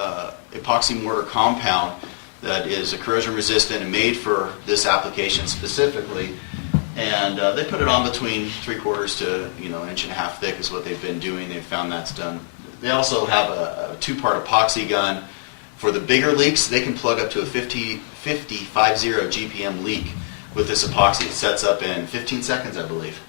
epoxy mortar compound that is corrosion resistant and made for this application specifically. And they put it on between 3/4 to 1.5 inches thick is what they've been doing. They've found that's done. They also have a 2-part epoxy gun for the bigger leaks. They can plug up to a 50 GPM leak with this epoxy. It sets up in 15 seconds, I believe.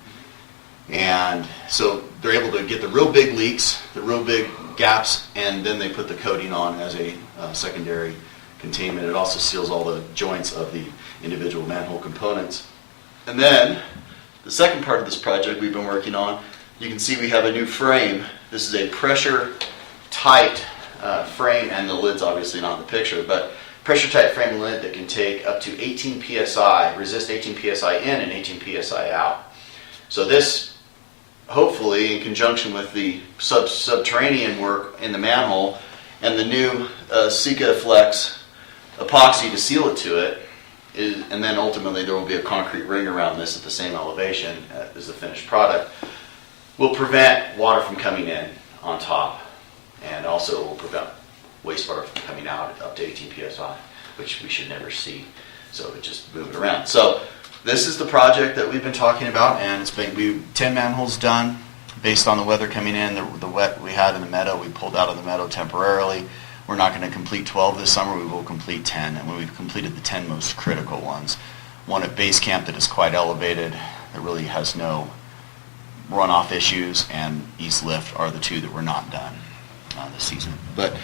And so they're able to get the real big leaks, the real big gaps, and then they put the coating on as a secondary containment. It also seals all the joints of the individual manhole components. And then the second part of this project we've been working on, you can see we have a new frame. This is a pressure tight frame, and the lid's obviously not in the picture, but pressure tight frame lid that can take up to 18 psi, resist 18 psi in and 18 psi out. So this, hopefully, in conjunction with the subterranean work in the manhole and the new Sika Flex epoxy to seal it to it, and then ultimately there will be a concrete ring around this at the same elevation as the finished product, will prevent water from coming in on top, and also will prevent wastewater from coming out up to 18 psi, which we should never see. So it just move it around. So this is the project that we've been talking about, and it's been 10 manholes done based on the weather coming in. The wet we had in the meadow, we pulled out of the meadow temporarily. We're not going to complete 12 this summer. We will complete 10, and when we've completed the 10 most critical ones, one at base camp that is quite elevated, that really has no runoff issues, and East Lift are the 2 that were not done this season. But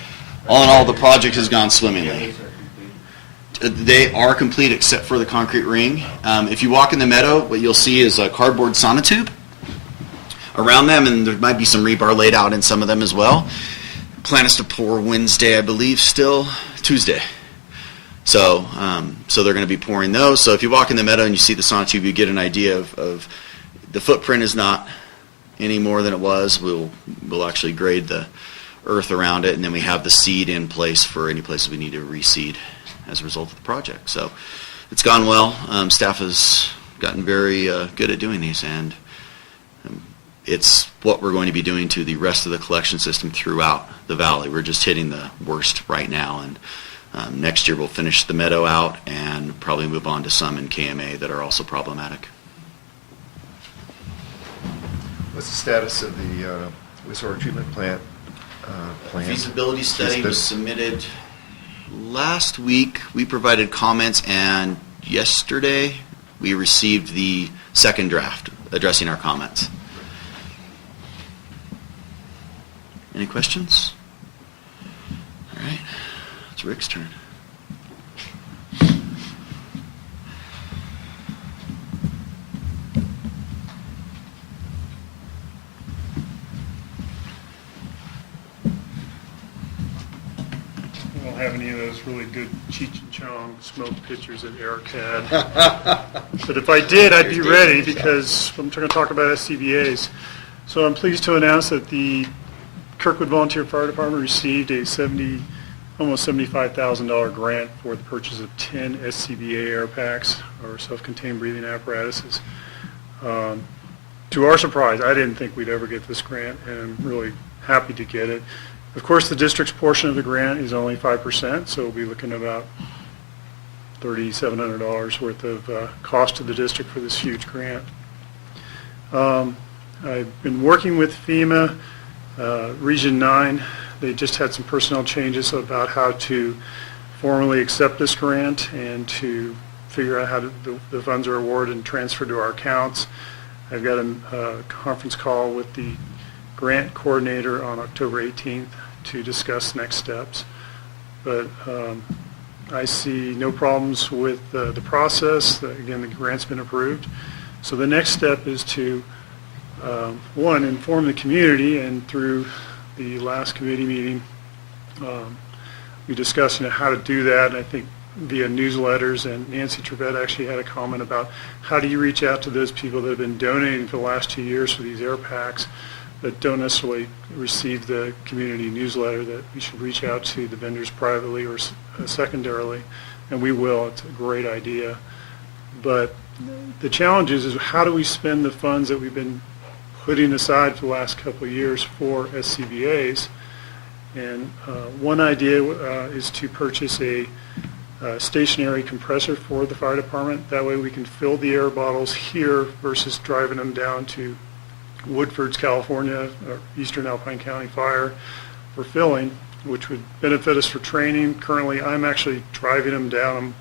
all in all, the project has gone swimmingly. They are complete except for the concrete ring. If you walk in the meadow, what you'll see is a cardboard sonotube around them, and there might be some rebar laid out in some of them as well. Plan is to pour Wednesday, I believe, still Tuesday. So they're going to be pouring those. So if you walk in the meadow and you see the sonotube, you get an idea of the footprint is not any more than it was. We'll actually grade the earth around it, and then we have the seed in place for any places we need to reseed as a result of the project. So it's gone well. Staff has gotten very good at doing these, and it's what we're going to be doing to the rest of the collection system throughout the valley. We're just hitting the worst right now, and next year we'll finish the meadow out and probably move on to some in KMA that are also problematic. What's the status of the wastewater treatment plant plan? Feasibility study was submitted last week. We provided comments, and yesterday we received the second draft addressing our comments. Any questions? All right, it's Rick's turn. I don't have any of those really good Cheech and Chong smoke pictures that Eric had. But if I did, I'd be ready because I'm going to talk about SCBA's. So I'm pleased to announce that the Kirkwood Volunteer Fire Department received a almost $75,000 grant for the purchase of 10 SCBA air packs, or self-contained breathing apparatuses. To our surprise, I didn't think we'd ever get this grant, and I'm really happy to get it. Of course, the district's portion of the grant is only 5%, so we'll be looking at about $3,700 worth of cost to the district for this huge grant. I've been working with FEMA, Region 9. They just had some personnel changes about how to formally accept this grant and to figure out how the funds are awarded and transferred to our accounts. I've got a conference call with the grant coordinator on October 18th to discuss next steps. But I see no problems with the process. Again, the grant's been approved. So the next step is to, one, inform the community, and through the last committee meeting, we discussed how to do that, and I think via newsletters, and Nancy Trevette actually had a comment about how do you reach out to those people that have been donating for the last 2 years for these air packs that don't necessarily receive the community newsletter, that we should reach out to the vendors privately or secondarily, and we will. It's a great idea. But the challenge is how do we spend the funds that we've been putting aside for the last couple of years for SCBA's? And one idea is to purchase a stationary compressor for the fire department. That way we can fill the air bottles here versus driving them down to Woodford's, California, or Eastern Alpine County Fire for filling, which would benefit us for training. Currently, I'm actually driving them down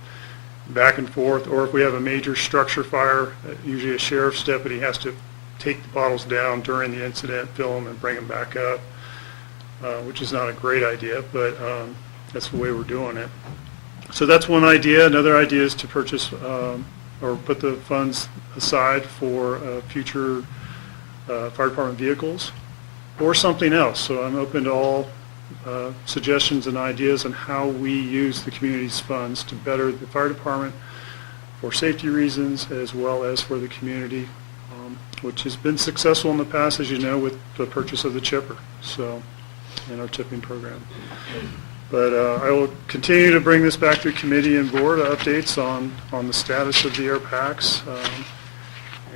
back and forth, or if we have a major structure fire, usually a sheriff's deputy has to take the bottles down during the incident, fill them, and bring them back up, which is not a great idea, but that's the way we're doing it. So that's one idea. Another idea is to purchase or put the funds aside for future fire department vehicles or something else. So I'm open to all suggestions and ideas on how we use the community's funds to better the fire department for safety reasons as well as for the community, which has been successful in the past, as you know, with the purchase of the chipper, so, in our tipping program. But I will continue to bring this back to committee and board updates on the status of the air packs,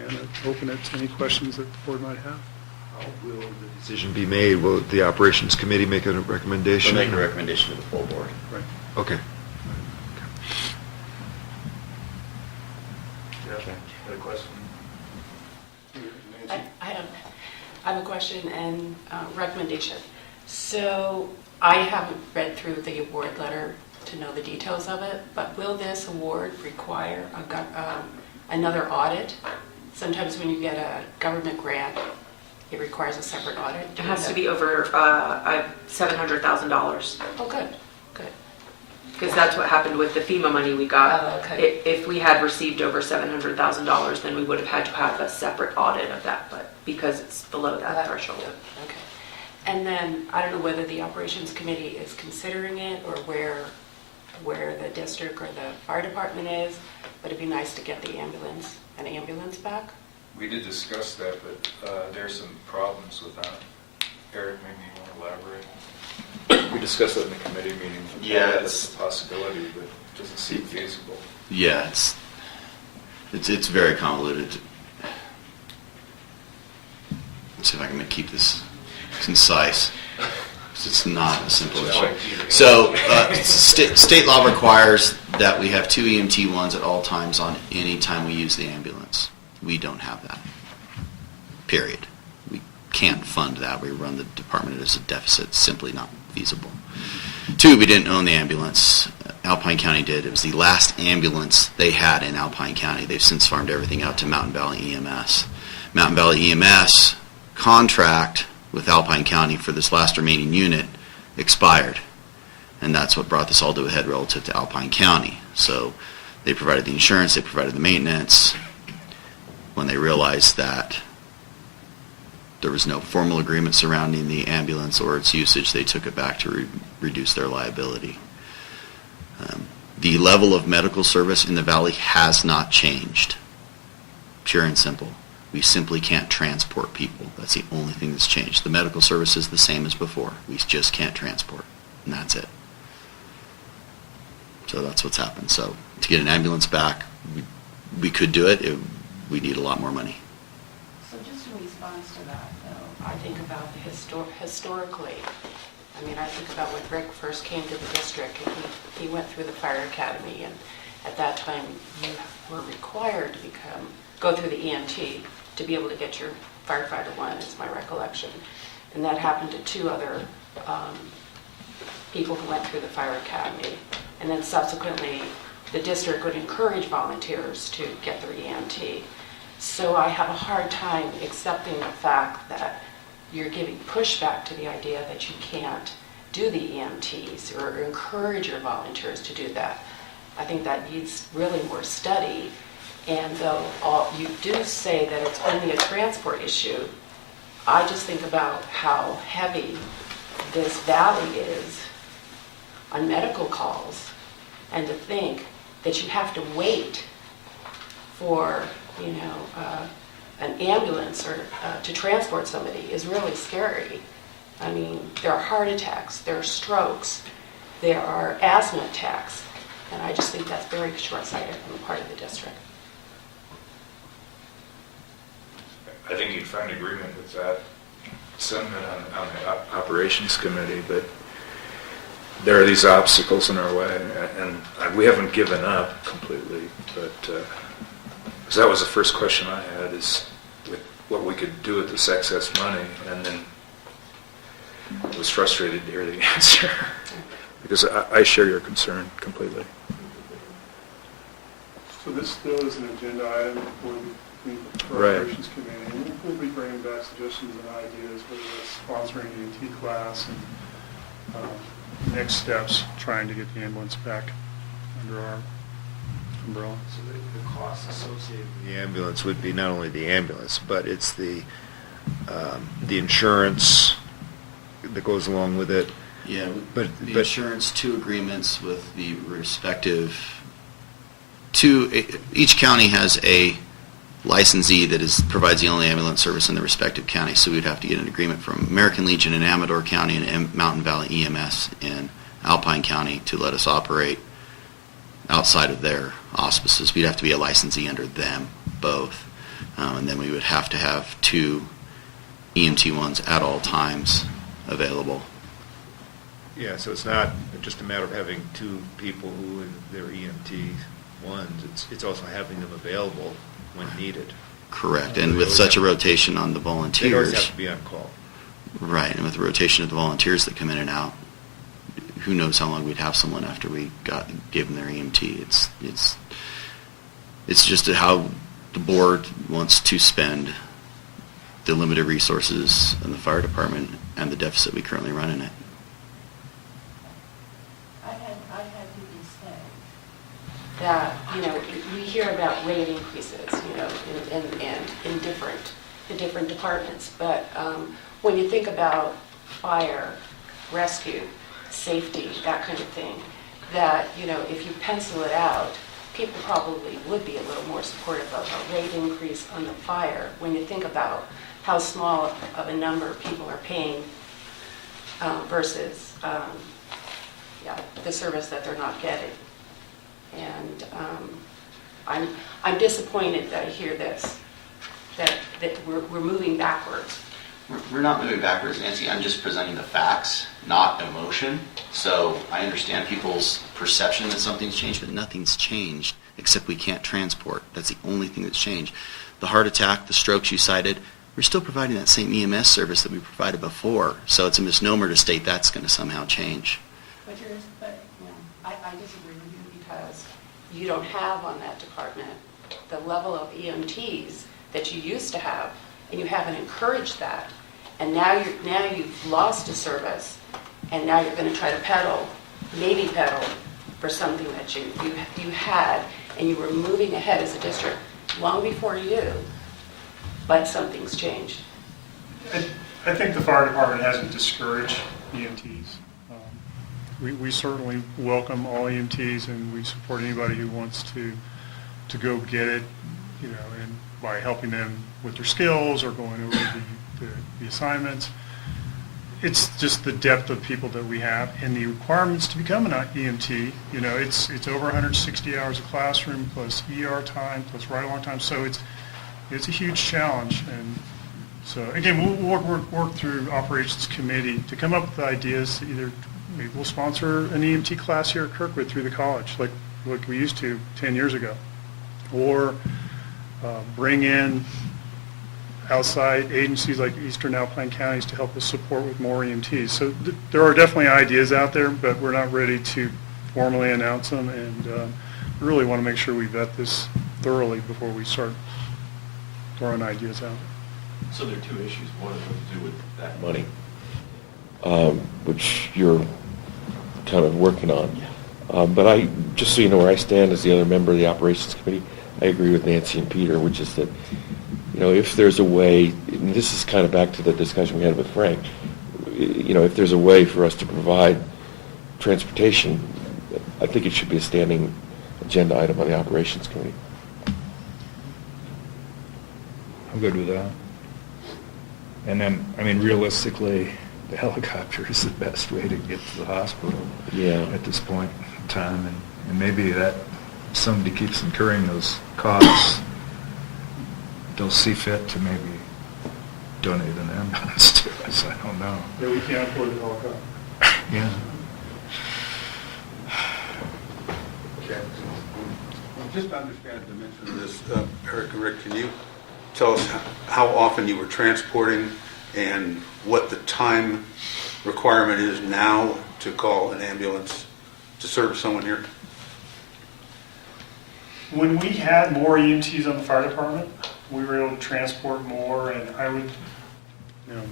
and open it to any questions that the board might have. How will the decision be made? Will the operations committee make a recommendation? We'll make a recommendation to the full board. Right. Okay. Got a question? I have a question and recommendation. So I haven't read through the award letter to know the details of it, but will this award require another audit? Sometimes when you get a government grant, it requires a separate audit. It has to be over $700,000. Oh, good, good. Because that's what happened with the FEMA money we got. Oh, okay. If we had received over $700,000, then we would have had to have a separate audit of that, but because it's below that threshold. Okay. And then, I don't know whether the operations committee is considering it or where the district or the fire department is, but it'd be nice to get an ambulance back. We did discuss that, but there's some problems with that. Eric, maybe you want to elaborate? We discussed that in the committee meeting. Yeah, that's a possibility, but it doesn't seem feasible. Yeah, it's very convoluted. Let's see if I can keep this concise. It's not a simple issue. So state law requires that we have 2 EMT ones at all times on any time we use the ambulance. We don't have that. Period. We can't fund that. We run the department as a deficit. It's simply not feasible. 2, we didn't own the ambulance. Alpine County did. It was the last ambulance they had in Alpine County. They've since farmed everything out to Mountain Valley EMS. Mountain Valley EMS contract with Alpine County for this last remaining unit expired. And that's what brought this all to a head relative to Alpine County. So they provided the insurance, they provided the maintenance. When they realized that there was no formal agreement surrounding the ambulance or its usage, they took it back to reduce their liability. The level of medical service in the valley has not changed. Pure and simple. We simply can't transport people. That's the only thing that's changed. The medical service is the same as before. We just can't transport, and that's it. So that's what's happened. So to get an ambulance back, we could do it. We need a lot more money. So just in response to that, though, I think about historically. I mean, I think about when Rick first came to the district, and he went through the fire academy, and at that time you were required to go through the EMT to be able to get your firefighter 1, is my recollection. And that happened to 2 other people who went through the fire academy. And then subsequently, the district would encourage volunteers to get their EMT. So I have a hard time accepting the fact that you're giving pushback to the idea that you can't do the EMTs or encourage your volunteers to do that. I think that needs really more study. And though you do say that it's only a transport issue, I just think about how heavy this valley is on medical calls, and to think that you have to wait for, an ambulance or to transport somebody is really scary. I mean, there are heart attacks, there are strokes, there are asthma attacks, and I just think that's very short-sighted on the part of the district. I think you'd find agreement with that sentiment on the operations committee, but there are these obstacles in our way, and we haven't given up completely, but because that was the first question I had, is with what we could do with this excess money, and then I was frustrated to hear the answer, because I share your concern completely. So this still is an agenda item for Right. operations committee. And we'll be bringing back suggestions and ideas, whether it's sponsoring the EMT class and next steps, trying to get the ambulance back under our umbrella. So the costs associated with the ambulance would be not only the ambulance, but it's the insurance that goes along with it. Yeah, but the insurance, 2 agreements with the respective each county has a licensee that provides the only ambulance service in the respective county, so we'd have to get an agreement from American Legion in Amador County and Mountain Valley EMS in Alpine County to let us operate outside of their auspices. We'd have to be a licensee under them both, and then we would have to have 2 EMT ones at all times available. Yeah, so it's not just a matter of having 2 people who are their EMT ones. It's also having them available when needed. Correct, and with such a rotation on the They volunteers. always have to be on call. Right, and with the rotation of the volunteers that come in and out, who knows how long we'd have someone after we gave them their EMT. It's just how the board wants to spend the limited resources in the fire department and the deficit we currently run in it. I had people say that, we hear about rate increases, in different departments, but when you think about fire, rescue, safety, that kind of thing, that, if you pencil it out, people probably would be a little more supportive of a rate increase on the fire when you think about how small of a number of people are paying versus the service that they're not getting. And I'm disappointed that I hear this, that we're moving backwards. We're not moving backwards, Nancy. I'm just presenting the facts, not emotion. So I understand people's perception that something's changed, but nothing's changed except we can't transport. That's the only thing that's changed. The heart attack, the strokes you cited, we're still providing that same EMS service that we provided before. So it's a misnomer to state that's going to somehow change. But I disagree with you because you don't have on that department the level of EMTs that you used to have, and you haven't encouraged that. And now you've lost a service, and now you're going to try to maybe pedal for something that you had, and you were moving ahead as a district long before you, but something's changed. I think the fire department hasn't discouraged EMTs. We certainly welcome all EMTs, and we support anybody who wants to go get it, and by helping them with their skills or going over the assignments. It's just the depth of people that we have and the requirements to become an EMT. It's over 160 hours of classroom plus ER time plus ride-along time. So it's a huge challenge. And so again, we'll work through operations committee to come up with ideas. Either maybe we'll sponsor an EMT class here at Kirkwood through the college, like we used to 10 years ago, or bring in outside agencies like Eastern Alpine Counties to help us support with more EMTs. So there are definitely ideas out there, but we're not ready to formally announce them, and we really want to make sure we vet this thoroughly before we start throwing ideas out. So there are two issues. One has to do with that money, which you're kind of working on. But just so you know where I stand as the other member of the operations committee, I agree with Nancy and Peter, which is that, if there's a way, and this is kind of back to the discussion we had with Frank, if there's a way for us to provide transportation, I think it should be a standing agenda item on the operations committee. I'm good with that. And then, realistically, the helicopter is the best way to get to the hospital at this point in time. And maybe that somebody keeps incurring those costs, they'll see fit to maybe donate an ambulance to us. I don't know. Yeah, we can't afford the helicopter. Yeah. Okay. Just to understand the dimension of this, Eric and Rick, can you tell us how often you were transporting and what the time requirement is now to call an ambulance to serve someone here? When we had more EMTs on the fire department, we were able to transport more, and I would,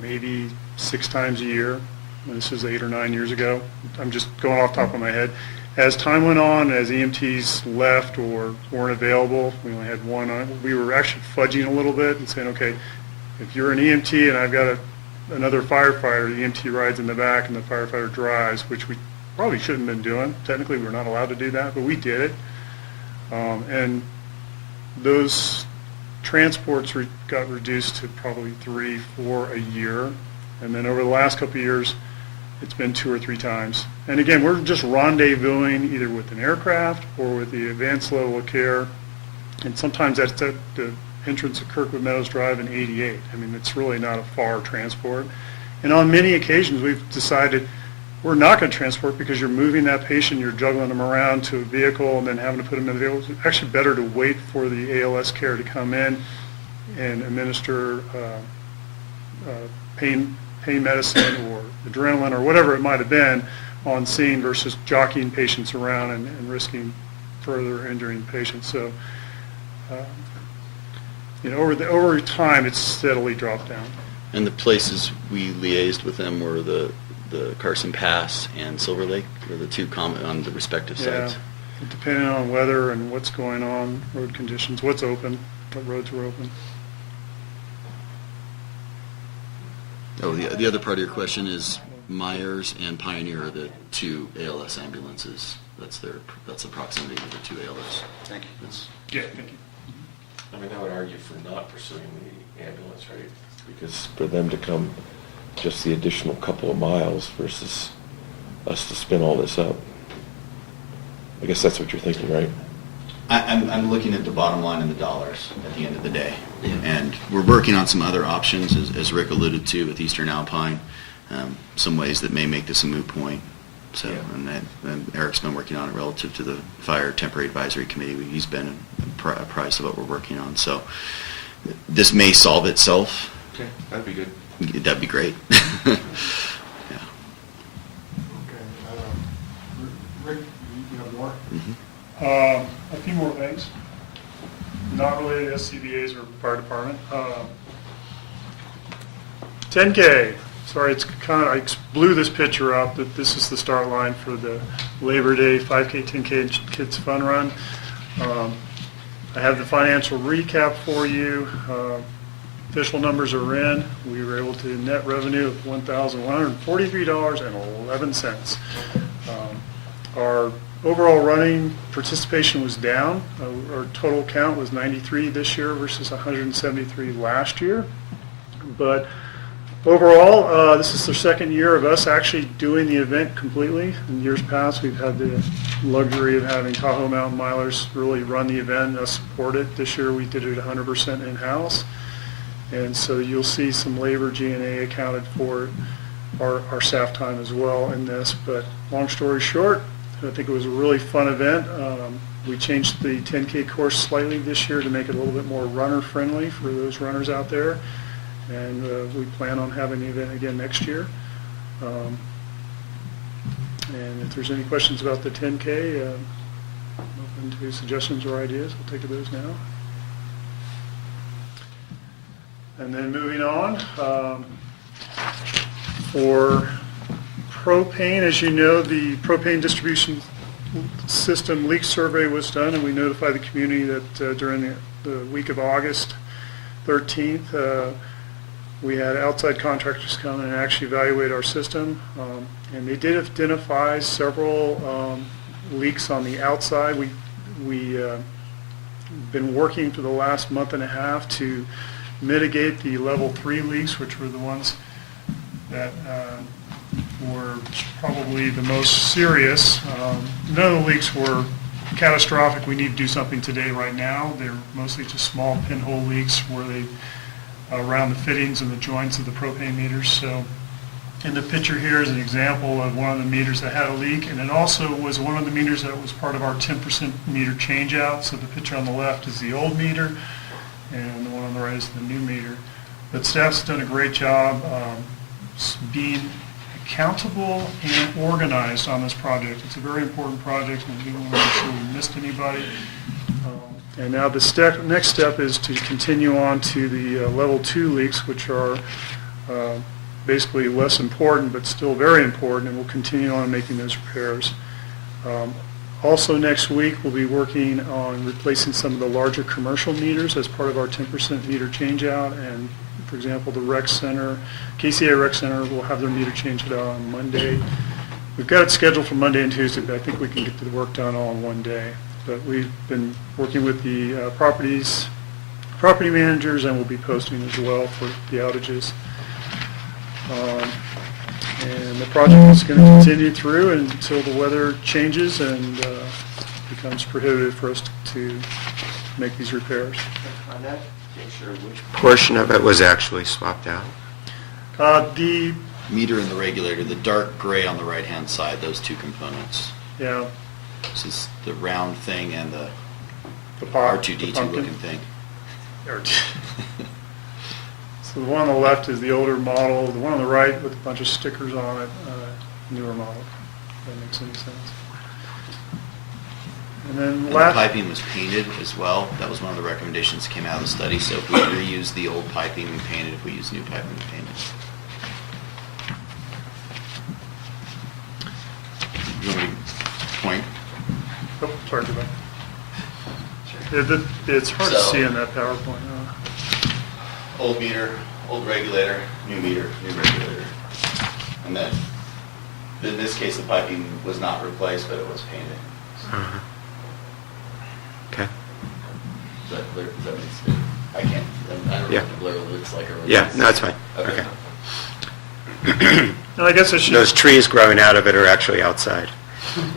maybe 6 times a year. This was 8 or 9 years ago. I'm just going off the top of my head. As time went on, as EMTs left or weren't available, we only had one on. We were actually fudging a little bit and saying, okay, if you're an EMT and I've got another firefighter, the EMT rides in the back and the firefighter drives, which we probably shouldn't have been doing. Technically, we're not allowed to do that, but we did it. And those transports got reduced to probably 3, 4 a year. And then over the last couple of years, it's been 2 or 3 times. And again, we're just rendezvousing either with an aircraft or with the advanced level of care. And sometimes that's at the entrance of Kirkwood Meadows Drive in 88. It's really not a far transport. And on many occasions, we've decided we're not going to transport because you're moving that patient, you're juggling them around to a vehicle and then having to put them in the vehicle. It's actually better to wait for the ALS care to come in and administer pain medicine or adrenaline or whatever it might have been on scene versus jockeying patients around and risking further injuring patients. So, over time, it's steadily dropped down. And the places we liaised with them were the Carson Pass and Silver Lake were the two common on the respective sites. Yeah, depending on weather and what's going on, road conditions, what's open, what roads are open. Oh, the other part of your question is Myers and Pioneer are the 2 ALS ambulances. That's the proximity of the 2 ALS. Thank you. Yeah, thank you. I would argue for not pursuing the ambulance, right? Because for them to come just the additional couple of miles versus us to spin all this up. I guess that's what you're thinking, right? I'm looking at the bottom line and the dollars at the end of the day. And we're working on some other options, as Rick alluded to with Eastern Alpine, some ways that may make this a moot point. So, and Eric's been working on it relative to the Fire Temporary Advisory Committee. He's been apprised of what we're working on. So this may solve itself Okay, that'd be good. That'd be great. Yeah. Okay. Rick, you have more? A few more things, not related to SCBA's or fire department. 10K, sorry, it's kind of, I blew this picture up, that this is the start line for the Labor Day 5K, 10K Kids Fun Run. I have the financial recap for you. Official numbers are in. We were able to net revenue of $1,143.11. Our overall running participation was down. Our total count was 93 this year versus 173 last year. But overall, this is the second year of us actually doing the event completely. In years past, we've had the luxury of having Tahoe Mountain Milers really run the event and us support it. This year we did it 100% in-house. And so you'll see some labor G&A accounted for our staff time as well in this. But long story short, I think it was a really fun event. We changed the 10K course slightly this year to make it a little bit more runner-friendly for those runners out there. And we plan on having the event again next year. And if there's any questions about the 10K, open to suggestions or ideas. We'll take those now. And then moving on, for propane, as you know, the propane distribution system leak survey was done, and we notified the community that during the week of August 13th, we had outside contractors come and actually evaluate our system, and they did identify several leaks on the outside. We've been working for the last month and a half to mitigate the level 3 leaks, which were the ones that were probably the most serious. None of the leaks were catastrophic. We need to do something today right now. They're mostly just small pinhole leaks where they around the fittings and the joints of the propane meters. So in the picture here is an example of one of the meters that had a leak, and it also was one of the meters that was part of our 10% meter change out. So the picture on the left is the old meter, and the one on the right is the new meter. But staff's done a great job being accountable and organized on this project. It's a very important project, and we don't want to make sure we missed anybody. And now the next step is to continue on to the level 2 leaks, which are basically less important, but still very important, and we'll continue on making those repairs. Also next week, we'll be working on replacing some of the larger commercial meters as part of our 10% meter change out. And for example, the rec center, KCA Rec Center will have their meter changed out on Monday. We've got it scheduled for Monday and Tuesday, but I think we can get the work done all in one day. But we've been working with the property managers, and we'll be posting as well for the outages. And the project is going to continue through until the weather changes and becomes prohibitive for us to make these repairs. On that picture, which portion of it was actually swapped out? The Meter and the regulator, the dark gray on the right-hand side, those two components. yeah, This is the round thing and the pop- the R2D2 pumpkin. looking thing. So the one on the left is the older model. The one on the right with a bunch of stickers on it, newer model. If that makes any sense. And then And the last. piping was painted as well. That was one of the recommendations that came out of the study. So if we reuse the old piping, we paint it. If we use new piping, we paint it. You want me to point? Oh, sorry, go back. It's hard to So- see in that PowerPoint. Old meter, old regulator, new meter, new regulator. And then, in this case, the piping was not replaced, but it was painted. Okay. Is that clear? Does that make sense? I can't, I don't know Yeah. what the blur looks like. Or what Yeah, it's- no, it's fine. Okay. And I guess I should. Those trees growing out of it are actually outside.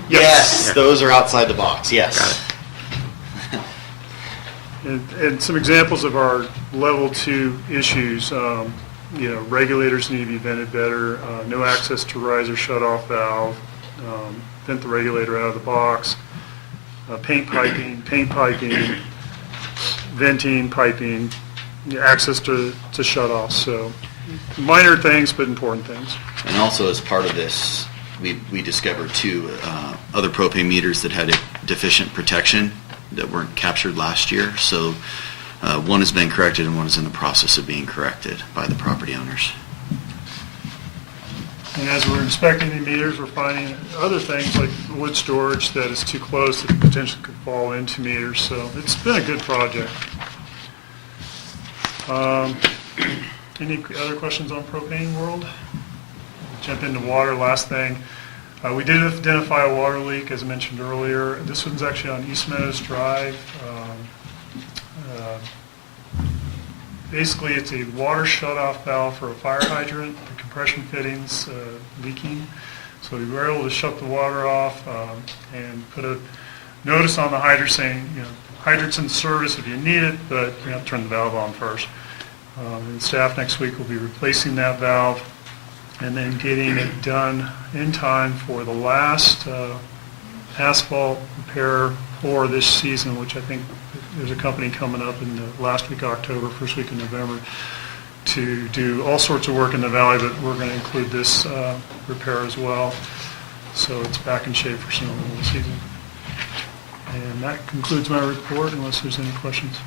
Yes, Yeah. those are outside the box, yes. Got it. And some examples of our level 2 issues, regulators need to be vented better, no access to riser shut-off valve, vent the regulator out of the box, paint piping, venting, piping, access to shut-offs. So minor things, but important things. And also as part of this, we discovered two other propane meters that had a deficient protection that weren't captured last year. So one has been corrected and one is in the process of being corrected by the property owners. And as we're inspecting the meters, we're finding other things like wood storage that is too close that potentially could fall into meters. So it's been a good project. Any other questions on propane world? Jump into water. Last thing, we did identify a water leak, as I mentioned earlier. This one's actually on East Meadows Drive. Basically, it's a water shutoff valve for a fire hydrant. The compression fittings leaking, so we were able to shut the water off and put a notice on the hydrant saying, hydrant's in service if you need it, but you have to turn the valve on first. And staff next week will be replacing that valve and then getting it done in time for the last asphalt repair for this season, which I think there's a company coming up in the last week of October, first week of November, to do all sorts of work in the valley, but we're going to include this repair as well. So it's back in shape for snow removal season. And that concludes my report, unless there's any questions.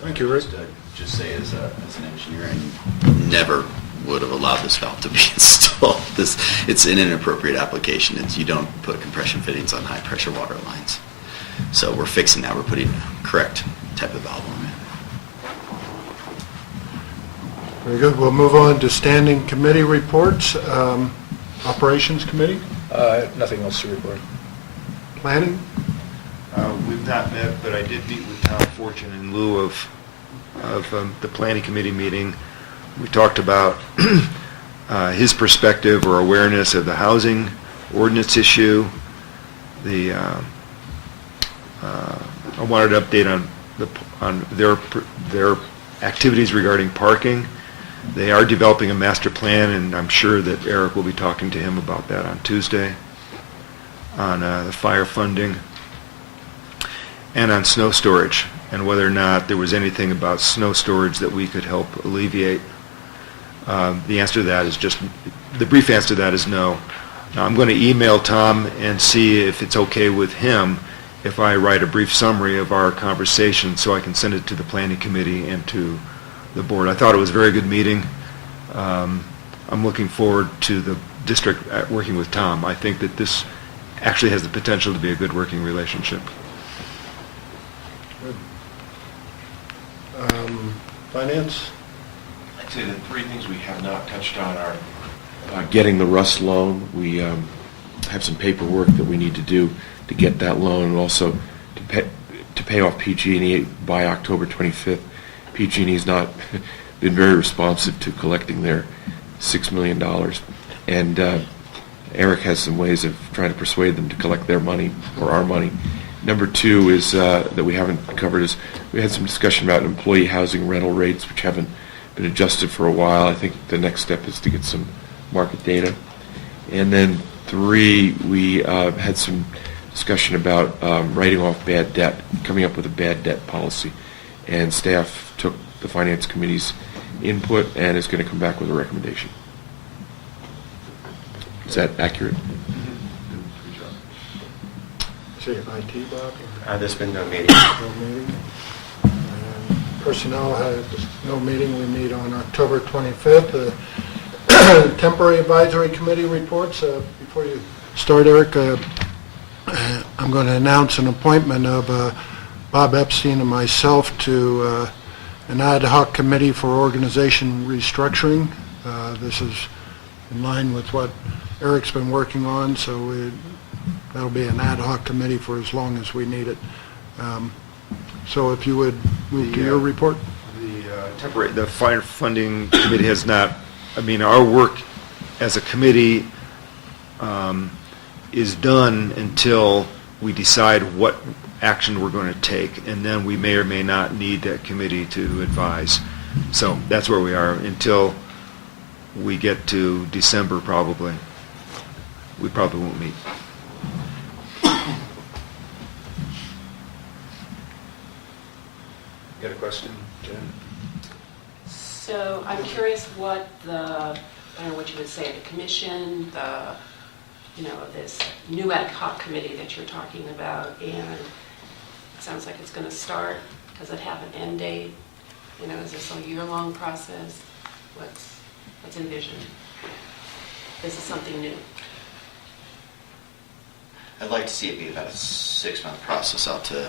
Thank you, Rick. Just say as an engineer, I never would have allowed this valve to be installed. It's an inappropriate application. You don't put compression fittings on high pressure water lines. So we're fixing that. We're putting the correct type of valve on it. Very good. We'll move on to standing committee reports. Operations Committee? Nothing else to report. Planning? We've not met, but I did meet with Tom Fortune in lieu of the Planning Committee meeting. We talked about his perspective or awareness of the housing ordinance issue. I wanted an update on their activities regarding parking. They are developing a master plan, and I'm sure that Eric will be talking to him about that on Tuesday, on the fire funding, and on snow storage, and whether or not there was anything about snow storage that we could help alleviate. The answer to that is the brief answer to that is no. Now, I'm going to email Tom and see if it's okay with him if I write a brief summary of our conversation so I can send it to the Planning Committee and to the board. I thought it was a very good meeting. I'm looking forward to the district working with Tom. I think that this actually has the potential to be a good working relationship. Good. Finance? I'd say the three things we have not touched on are getting the Rust loan. We have some paperwork that we need to do to get that loan, and also to pay off PG&E by October 25th. PG&E has not been very responsive to collecting their $6 million, and Eric has some ways of trying to persuade them to collect their money or our money. Number two is that we haven't covered is we had some discussion about employee housing rental rates, which haven't been adjusted for a while. I think the next step is to get some market data. And then three, we had some discussion about writing off bad debt, coming up with a bad debt policy. And staff took the Finance Committee's input and is going to come back with a recommendation. Is that accurate? Say IT, Bob? There's been no meeting. No meeting. And personnel had no meeting. We meet on October 25th. Temporary Advisory Committee reports. Before you start, Eric, I'm going to announce an appointment of Bob Epstein and myself to an ad hoc committee for organization restructuring. This is in line with what Eric's been working on, so that'll be an ad hoc committee for as long as we need it. So if you would move to your report. The fire funding committee has not, our work as a committee is done until we decide what action we're going to take, and then we may or may not need that committee to advise. So that's where we are until we get to December, probably. We probably won't meet. You got a question, Jen? So I'm curious what the, I don't know what you would say, the commission, this new ad hoc committee that you're talking about, and it sounds like it's going to start. Does it have an end date? Is this a year-long process? What's envisioned? This is something new. I'd like to see it be about a 6-month process out to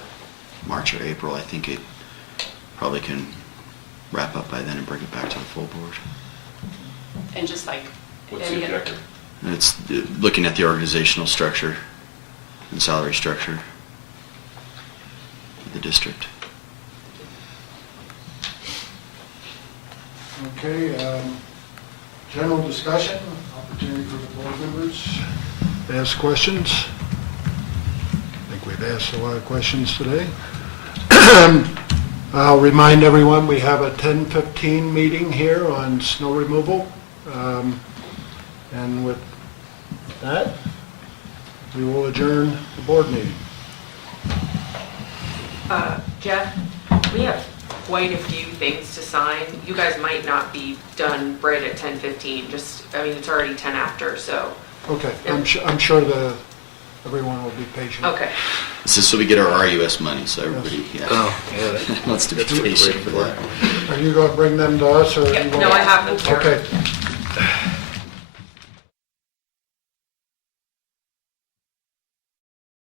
March or April. I think it probably can wrap up by then and bring it back to the full board. And just like What's any the other, objective? And it's looking at the organizational structure and salary structure of the district. Okay, general discussion, opportunity for the board members to ask questions. I think we've asked a lot of questions today. I'll remind everyone we have a 10:15 meeting here on snow removal. And with that, we will adjourn the board meeting. Jeff, we have quite a few things to sign. You guys might not be done right at 10:15. It's already 10 after, so. Okay, I'm sure everyone will be patient. Okay. This is so we get our RUS money, so everybody, Yeah. wants to be patient for that. Are you going to bring them to us, or? Yep, you want- no, I have them here. Okay.